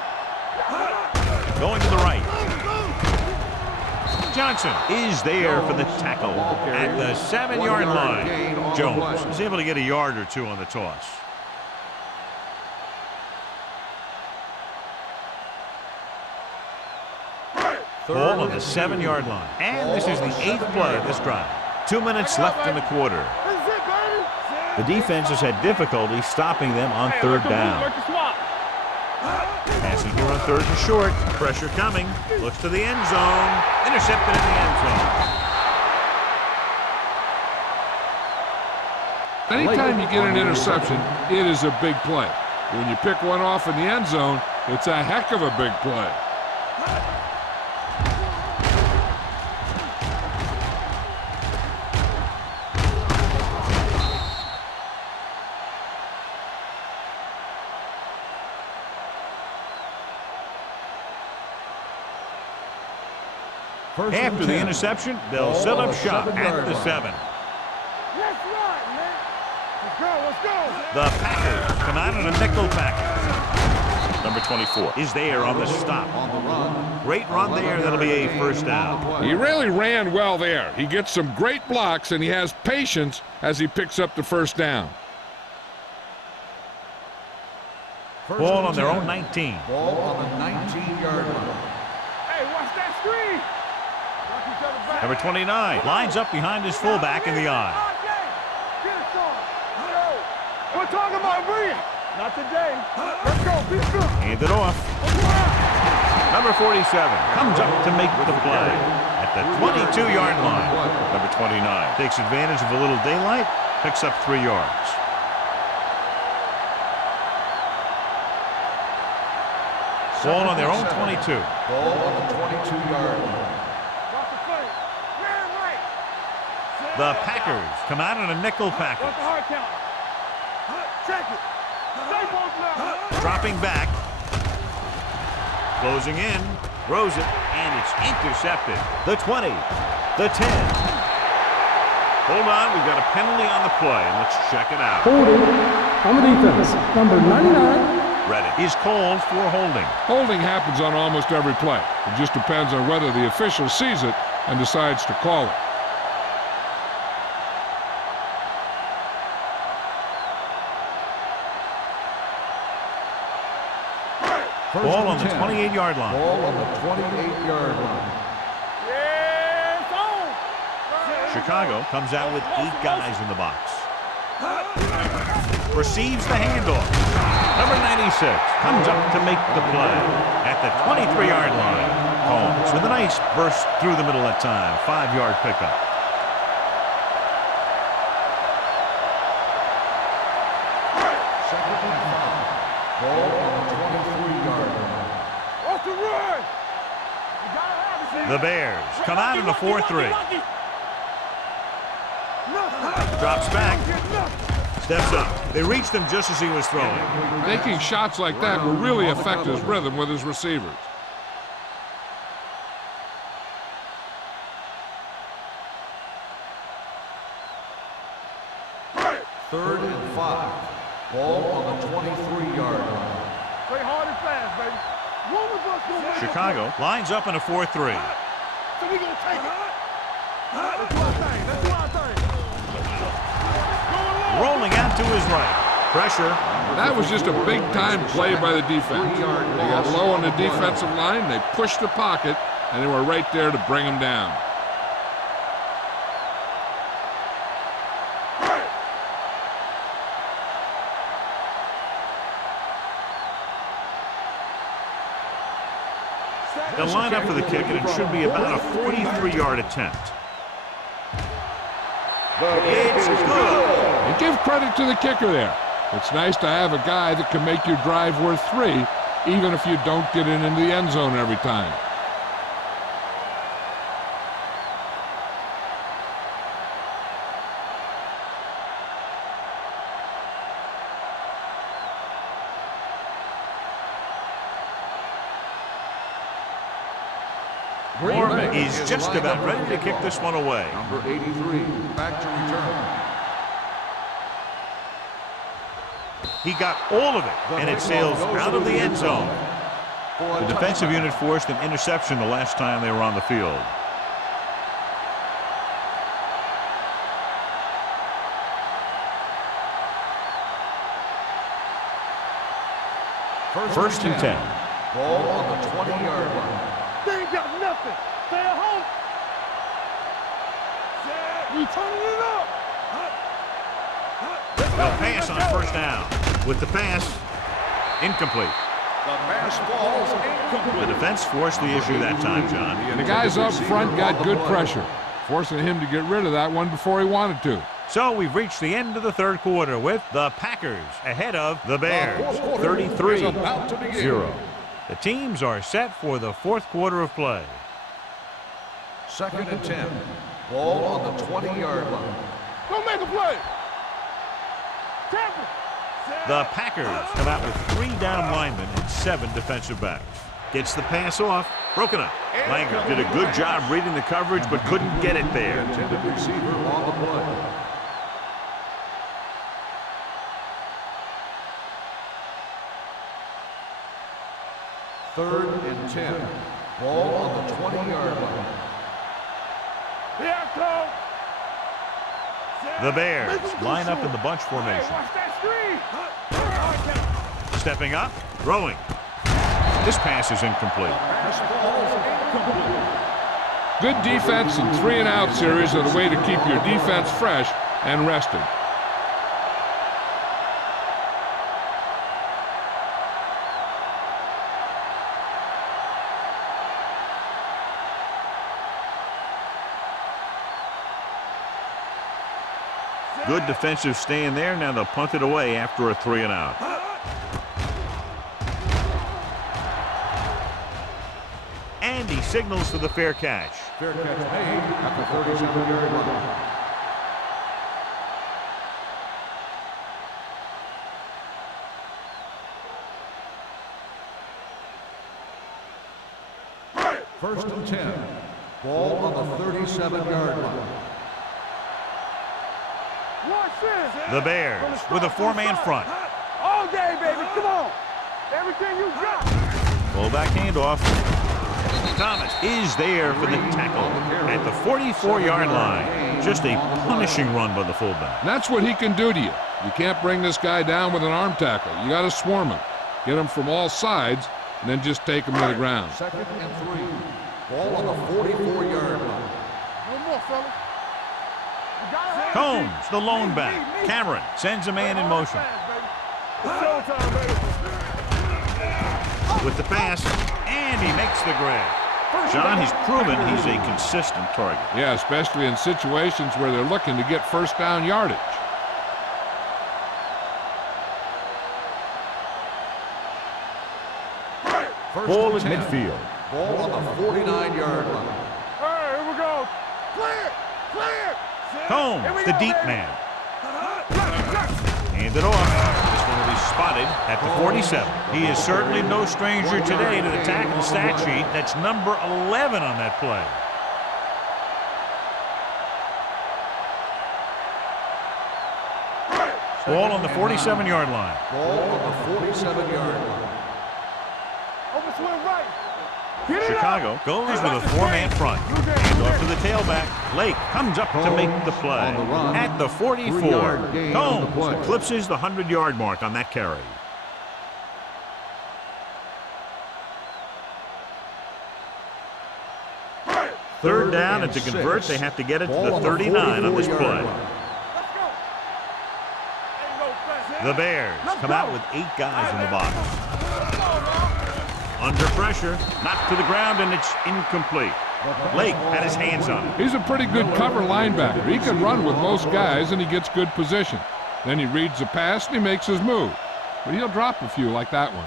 Going to the right. Johnson is there for the tackle at the 7-yard line. Jones is able to get a yard or two on the toss. Ball on the 7-yard line. And this is the 8th play of this drive. 2 minutes left in the quarter. The defense has had difficulty stopping them on 3rd down. Passing here on 3rd and short. Pressure coming. Looks to the end zone. Intercepted in the end zone. Anytime you get an interception, it is a big play. When you pick one off in the end zone, it's a heck of a big play. After the interception, they'll set up shop at the 7. Let's run, man. Let's go, let's go. The Packers come out in a nickel package. Number 24 is there on the stop. Great run there. That'll be a 1st down. He really ran well there. He gets some great blocks, and he has patience as he picks up the 1st down. Ball on their own 19. Ball on the 19-yard line. Hey, watch that screen. Watch each other back. Number 29 lines up behind his fullback in the eye. We're talking about Bree. Not today. Let's go. Be good. Hand it off. Number 47 comes up to make the play at the 22-yard line. Number 29 takes advantage of a little daylight, picks up 3 yards. Ball on their own 22. Ball on the 22-yard line. Watch the play. Man, right. The Packers come out in a nickel package. Watch the hard count. Check it. Stay both now. Dropping back. Closing in. Throws it. And it's intercepted. The 20. The 10. Hold on. We've got a penalty on the play. And let's check it out. Holding on the defense. Number 99. Reddick is called for holding. Holding happens on almost every play. It just depends on whether the official sees it and decides to call it. Ball on the 28-yard line. Ball on the 28-yard line. Yeah, it's on. Chicago comes out with 8 guys in the box. Receives the handoff. Number 96 comes up to make the play at the 23-yard line. Combs with a nice burst through the middle that time. 5-yard pickup. Second and 5. Ball on the 23-yard line. What's the run? You gotta have it. The Bears come out in a 4-3. Drops back. Steps up. They reached him just as he was throwing. Making shots like that will really affect his rhythm with his receivers. Third and 5. Ball on the 23-yard line. Play hard and fast, baby. One of us gonna make Chicago lines up in a 4-3. So we gonna take it. Let's do our thing. Let's do our thing. Rolling out to his right. Pressure. That was just a big-time play by the defense. They got low on the defensive line, they pushed the pocket, and they were right there to bring him down. They'll line up for the kick, and it should be about a 43-yard attempt. It's good. And give credit to the kicker there. It's nice to have a guy that can make your drive worth 3, even if you don't get it into the end zone every time. Mormon is just about ready to kick this one away. Number 83, back to return. He got all of it, and it sails out of the end zone. The defensive unit forced an interception the last time they were on the field. First and 10. Ball on the 20-yard line. They ain't got nothing. Stay at home. We turning it up. They'll pass on first down. With the pass, incomplete. The pass falls incomplete. The defense forced the issue that time, John. The guys up front got good pressure, forcing him to get rid of that one before he wanted to. So we've reached the end of the third quarter with the Packers ahead of the Bears, 33-0. The teams are set for the fourth quarter of play. Second and 10. Ball on the 20-yard line. Go make a play. The Packers come out with 3 down linemen and 7 defensive backs. Gets the pass off, broken up. Langer did a good job reading the coverage but couldn't get it there. Intended receiver on the play. Third and 10. Ball on the 20-yard line. Here I come. The Bears line up in the bunch formation. Watch that screen. Stepping up, throwing. This pass is incomplete. Pass falls incomplete. Good defense and 3-and-out series are the way to keep your defense fresh and rested. Good defensive stand there. Now they'll punt it away after a 3-and-out. And he signals for the fair catch. Fair catch made at the 37-yard line. First and 10. Ball on the 37-yard line. Watch this. The Bears with a 4-man front. All day, baby. Come on. Everything you got. Fullback handoff. Thomas is there for the tackle at the 44-yard line. Just a punishing run by the fullback. And that's what he can do to you. You can't bring this guy down with an arm tackle. You got to swarm him. Get him from all sides, and then just take him to the ground. Second and 3. Ball on the 44-yard line. No more, fellas. Combs, the lone back. Cameron sends a man in motion. With the pass, and he makes the grab. John, he's proven he's a consistent target. Yeah, especially in situations where they're looking to get first down yardage. Ball at midfield. Ball on the 49-yard line. All right, here we go. Clear! Clear! Combs, the deep man. Hand it off. This one will be spotted at the 47. He is certainly no stranger today to the tackle stat sheet. That's number 11 on that play. Ball on the 47-yard line. Ball on the 47-yard line. Open swing right. Chicago goes with a 4-man front. Hand off to the tailback. Lake comes up to make the play. At the 44, Combs eclipses the 100-yard mark on that carry. Third down, and to convert, they have to get it to the 39 on this play. The Bears come out with 8 guys in the box. Under pressure, knocked to the ground, and it's incomplete. Lake had his hands on it. He's a pretty good cover linebacker. He can run with most guys, and he gets good position. Then he reads the pass, and he makes his move. But he'll drop a few like that one.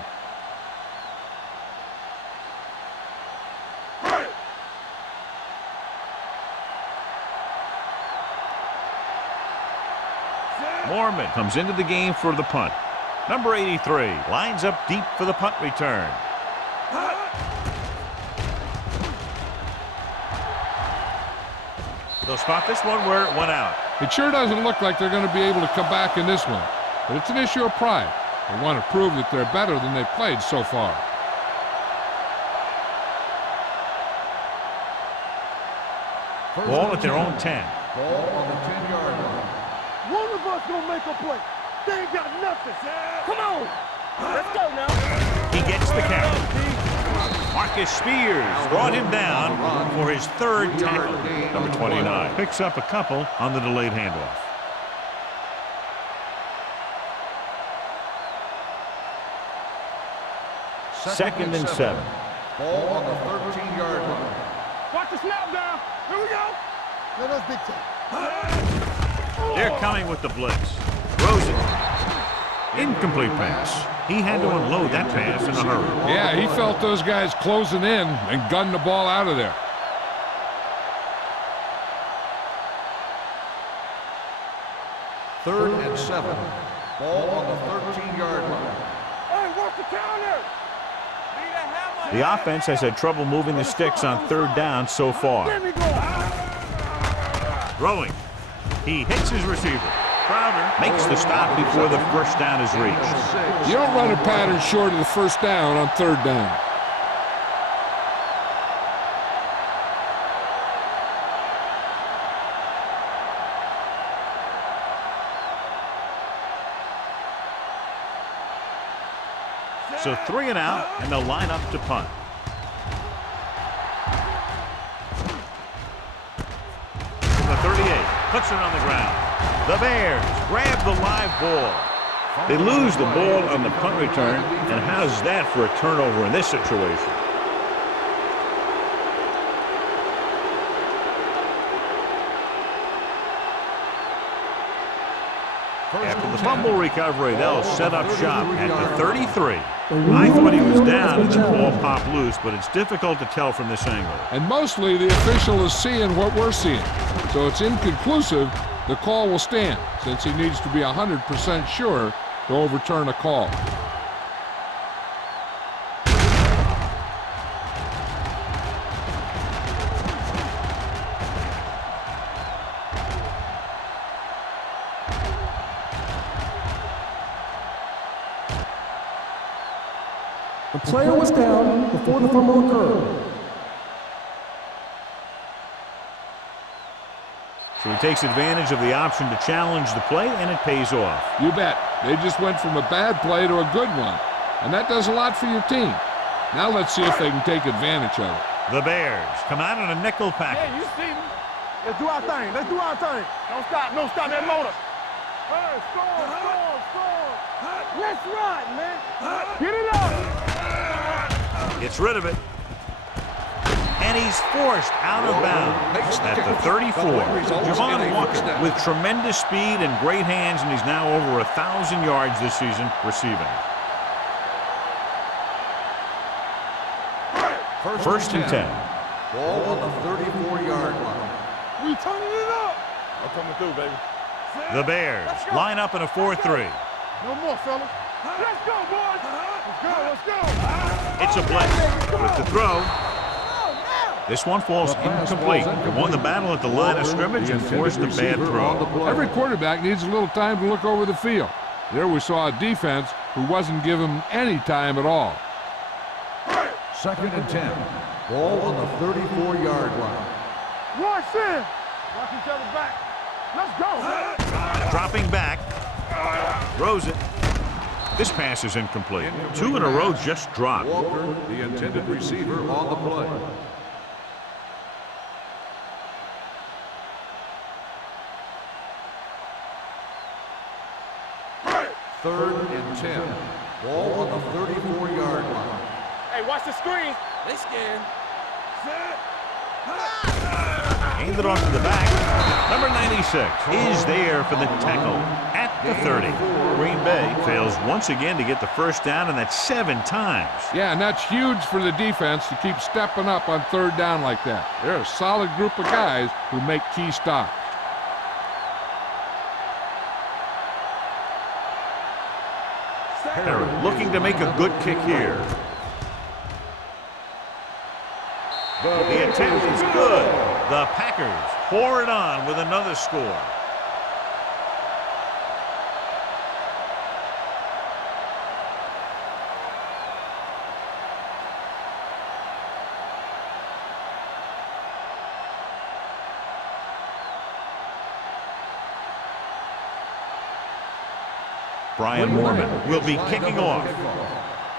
Mormon comes into the game for the punt. Number 83 lines up deep for the punt return. They'll spot this one where it went out. It sure doesn't look like they're going to be able to come back in this one. But it's an issue of pride. They want to prove that they're better than they've played so far. Ball at their own 10. Ball on the 10-yard line. One of us gonna make a play. They ain't got nothing. Come on. Let's go now. He gets the carry. Marcus Spears brought him down for his third tackle. Number 29 picks up a couple on the delayed handoff. Second and 7. Ball on the 13-yard line. Watch the snap down. Here we go. Let us dictate. They're coming with the blitz. Rosen. Incomplete pass. He had to unload that pass in a hurry. Yeah, he felt those guys closing in and gunned the ball out of there. Third and 7. Ball on the 13-yard line. Hey, watch the counter. The offense has had trouble moving the sticks on third down so far. Throwing. He hits his receiver. Crowder makes the stop before the first down is reached. You don't run a pattern short of the first down on third down. So 3 and out, and they'll line up to punt. The 38 puts it on the ground. The Bears grab the live ball. They lose the ball on the punt return, and how's that for a turnover in this situation? After the fumble recovery, they'll set up shop at the 33. I thought he was down and the ball popped loose, but it's difficult to tell from this angle. And mostly the official is seeing what we're seeing. So it's inconclusive. The call will stand since he needs to be 100% sure to overturn a call. The player was down before the fumble occurred. So he takes advantage of the option to challenge the play, and it pays off. You bet. They just went from a bad play to a good one. And that does a lot for your team. Now let's see if they can take advantage of it. The Bears come out in a nickel package. Yeah, you see me. Let's do our thing. Let's do our thing. Don't stop that motor. Hey, score. Let's run, man. Get it up. Gets rid of it. And he's forced out of bounds at the 34. Javon Walker with tremendous speed and great hands, and he's now over 1,000 yards this season receiving. First and 10. Ball on the 34-yard line. We turning it up. I'm coming through, baby. The Bears line up in a 4-3. No more, fellas. Let's go, boys. Let's go. It's a blitz with the throw. This one falls incomplete. They won the battle at the line of scrimmage and forced a bad throw. Every quarterback needs a little time to look over the field. There we saw a defense who wasn't given any time at all. Second and 10. Ball on the 34-yard line. Watch in. Watch each other back. Let's go. Dropping back. Throws it. This pass is incomplete. 2 in a row just dropped. Walker, the intended receiver, on the play. Third and 10. Ball on the 34-yard line. Hey, watch the screen. They scared. Handed off to the back. Number 96 is there for the tackle at the 30. Green Bay fails once again to get the first down, and that's 7 times. Yeah, and that's huge for the defense to keep stepping up on third down like that. They're a solid group of guys who make key stops. Perry looking to make a good kick here. The attempt is good. The Packers pour it on with another score. Brian Moorman will be kicking off.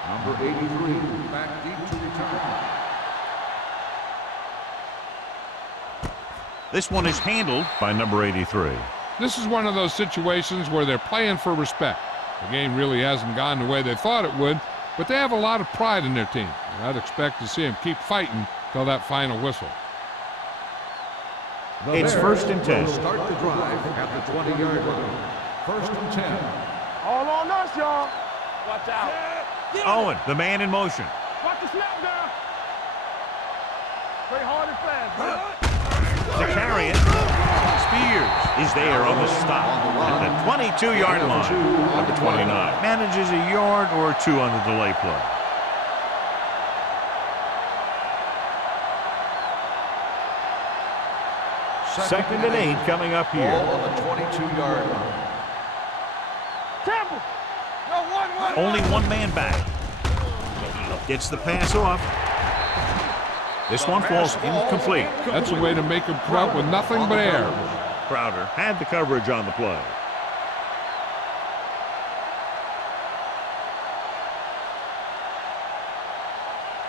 Number 83, back deep to return. This one is handled by number 83. This is one of those situations where they're playing for respect. The game really hasn't gone the way they thought it would, but they have a lot of pride in their team. And I'd expect to see them keep fighting till that final whistle. It's 1st and 10. Start the drive at the 20-yard line. 1st and 10. All on us, y'all. Watch out. Owen, the man in motion. Watch the snap down. Play hard and fast, bro. To carry it. Spears is there on the stop at the 22-yard line. Number 29 manages a yard or 2 on the delay play. Second and 8 coming up here. Ball on the 22-yard line. Campbell. No, one. Only one man back. Gets the pass off. This one falls incomplete. That's a way to make them come up with nothing but air. Crowder had the coverage on the play.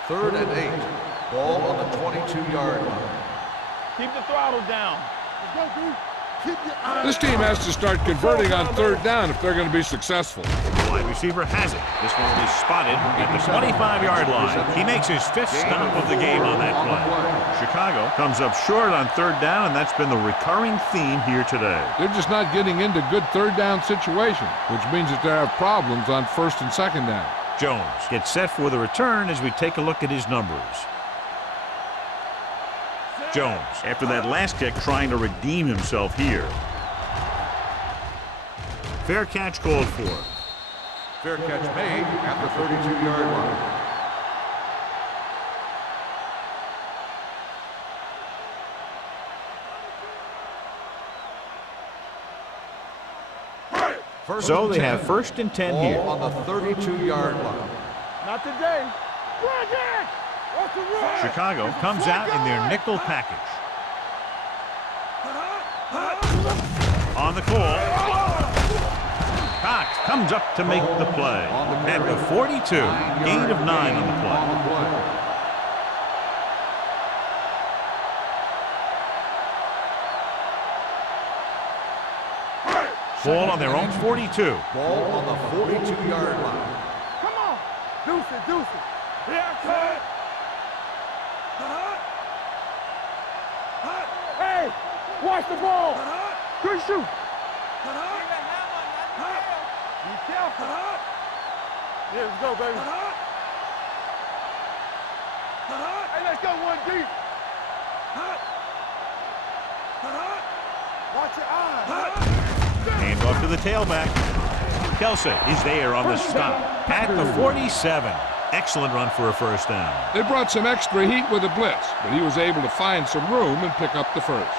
Third and 8. Ball on the 22-yard line. Keep the throttle down. Let's go, dude. Keep your eyes. This team has to start converting on third down if they're going to be successful. The wide receiver has it. This one is spotted at the 25-yard line. He makes his 5th stop of the game on that play. Chicago comes up short on third down, and that's been the recurring theme here today. They're just not getting into good third down situations, which means that they have problems on 1st and 2nd down. Jones gets set for the return as we take a look at his numbers. Jones, after that last kick, trying to redeem himself here. Fair catch called for. Fair catch made at the 32-yard line. So they have 1st and 10 Ball here. on the 32-yard line. Not today. Run, Jack. Watch the run. Chicago comes out in their nickel package. On the call. Cox comes up to make the play. At the 42, gain of 9 on the play. Ball on their own 42. Ball on the 42-yard line. Come on. Deuce it. Yeah, cut. Hey, watch the ball. Good shoot. Be careful. Yeah, let's go, baby. Hey, let's go one deep. Watch your eyes. Hand off to the tailback. Kelsey is there on the stop at the 47. Excellent run for a first down. They brought some extra heat with a blitz, but he was able to find some room and pick up the first.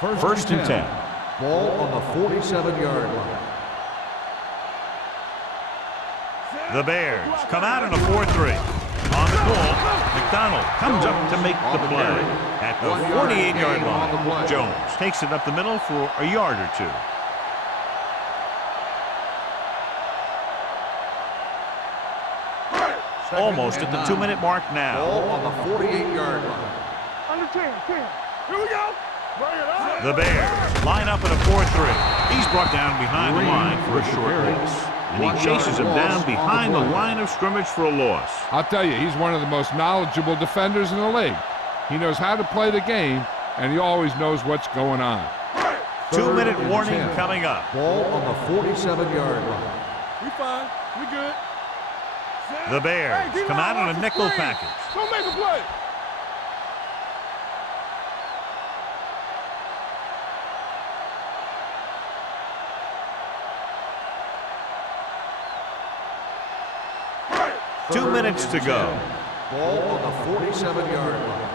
1st and 10. Ball on the 47-yard line. The Bears come out in a 4-3. On the call, McDonald comes up to make the play at the 48-yard line. Jones takes it up the middle for a yard or 2. Almost at the 2-minute mark now. Ball on the 48-yard line. Under 10. Here we go. Bring it up. The Bears line up in a 4-3. He's brought down behind the line for a short loss. And he chases him down behind the line of scrimmage for a loss. I'll tell you, he's one of the most knowledgeable defenders in the league. He knows how to play the game, and he always knows what's going on. 2-minute warning coming up. Ball on the 47-yard line. We fine. We good. The Bears come out on a nickel package. Don't make a play. Two minutes to go. Ball on the 47-yard line.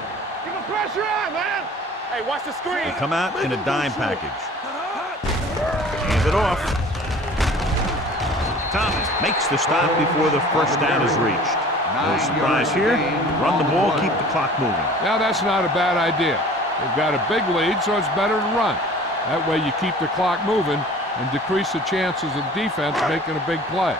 You can pressure out, man. Hey, watch the screen. They come out in a dime package. Hand it off. Thomas makes the stop before the first down is reached. No surprise here. Run the ball, keep the clock moving. Now, that's not a bad idea. They've got a big lead, so it's better to run. That way you keep the clock moving and decrease the chances of defense making a big play.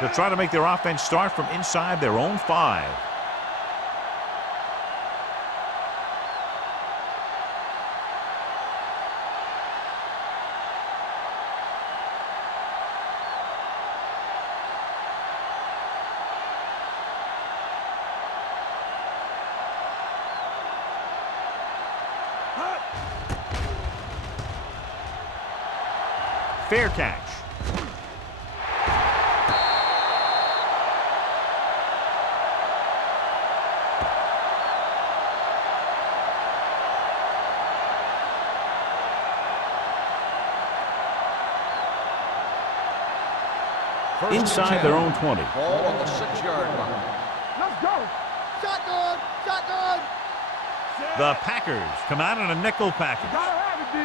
They'll try to make their offense start from inside their own 5. Fair catch. Inside their own 20. Ball on the 6-yard line. Let's go. Shotgun. Shotgun. The Packers come out in a nickel package. Gotta have it, D.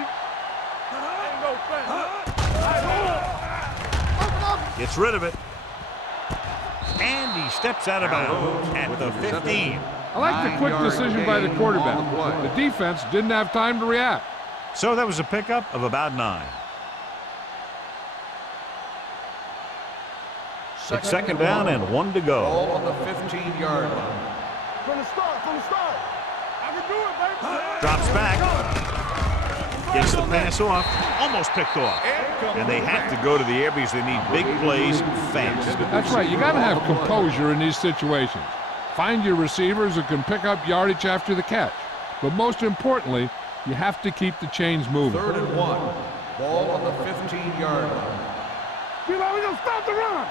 Ain't no thing. Open up. Gets rid of it. And he steps out of bounds at the 15. I like the quick decision by the quarterback. The defense didn't have time to react. So that was a pickup of about 9. It's second down and 1 to go. Ball on the 15-yard line. From the start. I can do it, baby. Drops back. Gets the pass off. Almost picked off. And they have to go to the air because they need big plays fast. That's right. You got to have composure in these situations. Find your receivers who can pick up yardage after the catch. But most importantly, you have to keep the chains moving. 3rd and 1. Ball on the 15-yard line. We're going to stop the run.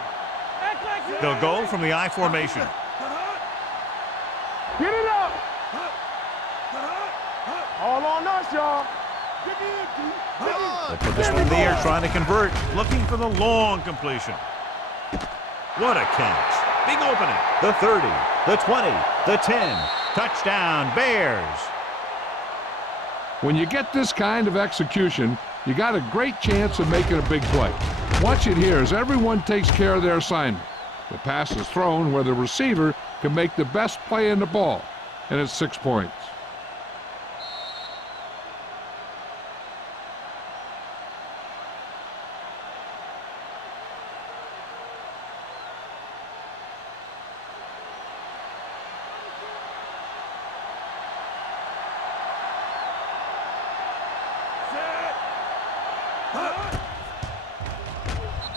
They'll go from the I formation. Get it up. All on us, y'all. They'll put this one in the air, trying to convert. Looking for the long completion. What a catch. Big opening. The 30, the 20, the 10. Touchdown, Bears. When you get this kind of execution, you got a great chance of making a big play. Watch it here as everyone takes care of their assignment. The pass is thrown where the receiver can make the best play in the ball, and it's 6 points.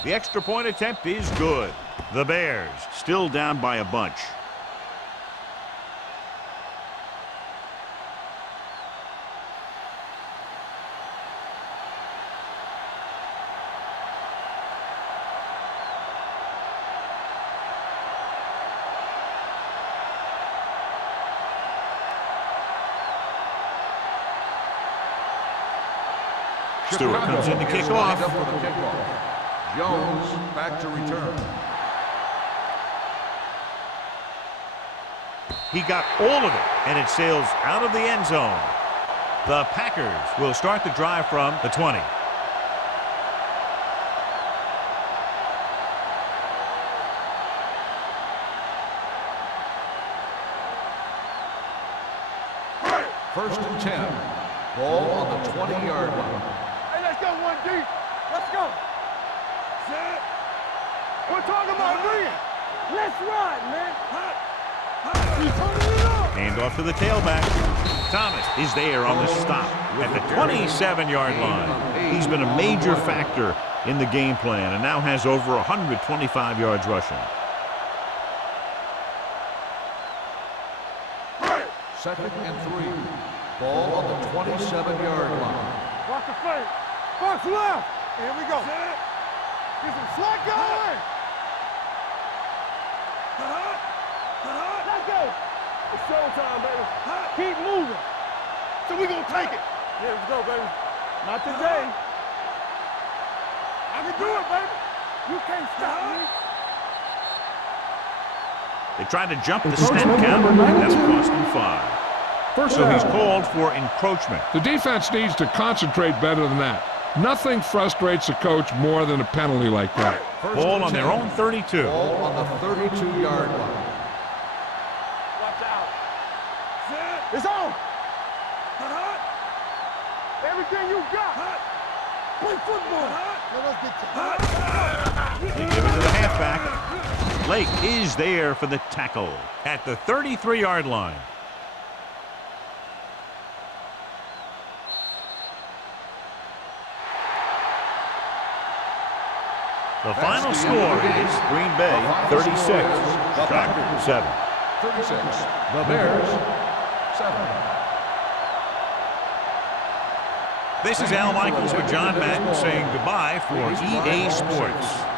The extra point attempt is good. The Bears still down by a bunch. Stewart comes in to kick off. Jones back to return. He got all of it, and it sails out of the end zone. The Packers will start the drive from the 20. First and 10. Ball on the 20-yard line. Hey, let's go, 1D. Let's go. We're talking about win. Let's ride, man. You turning it up. Hand off to the tailback. Thomas is there on the stop at the 27-yard line. He's been a major factor in the game plan and now has over 125 yards rushing. Second and 3. Ball on the 27-yard line. Watch the fake. Box left. Here we go. Get some slack going. Let's go. It's showtime, baby. Keep moving. So we gonna take it. Yeah, let's go, baby. Not today. I can do it, baby. You can't stop me. They tried to jump the snap count. That's cost him 5. So he's called for encroachment. The defense needs to concentrate better than that. Nothing frustrates a coach more than a penalty like that. Ball on their own 32. Ball on the 32-yard line. Watch out. It's on. Everything you got. Play football. Let us get to They give it to the halfback. Lake is there for the tackle at the 33-yard line. The final score is Green Bay 36, Chicago 7. 36. The Bears 7. This is Al Michaels with John Madden saying goodbye for EA Sports.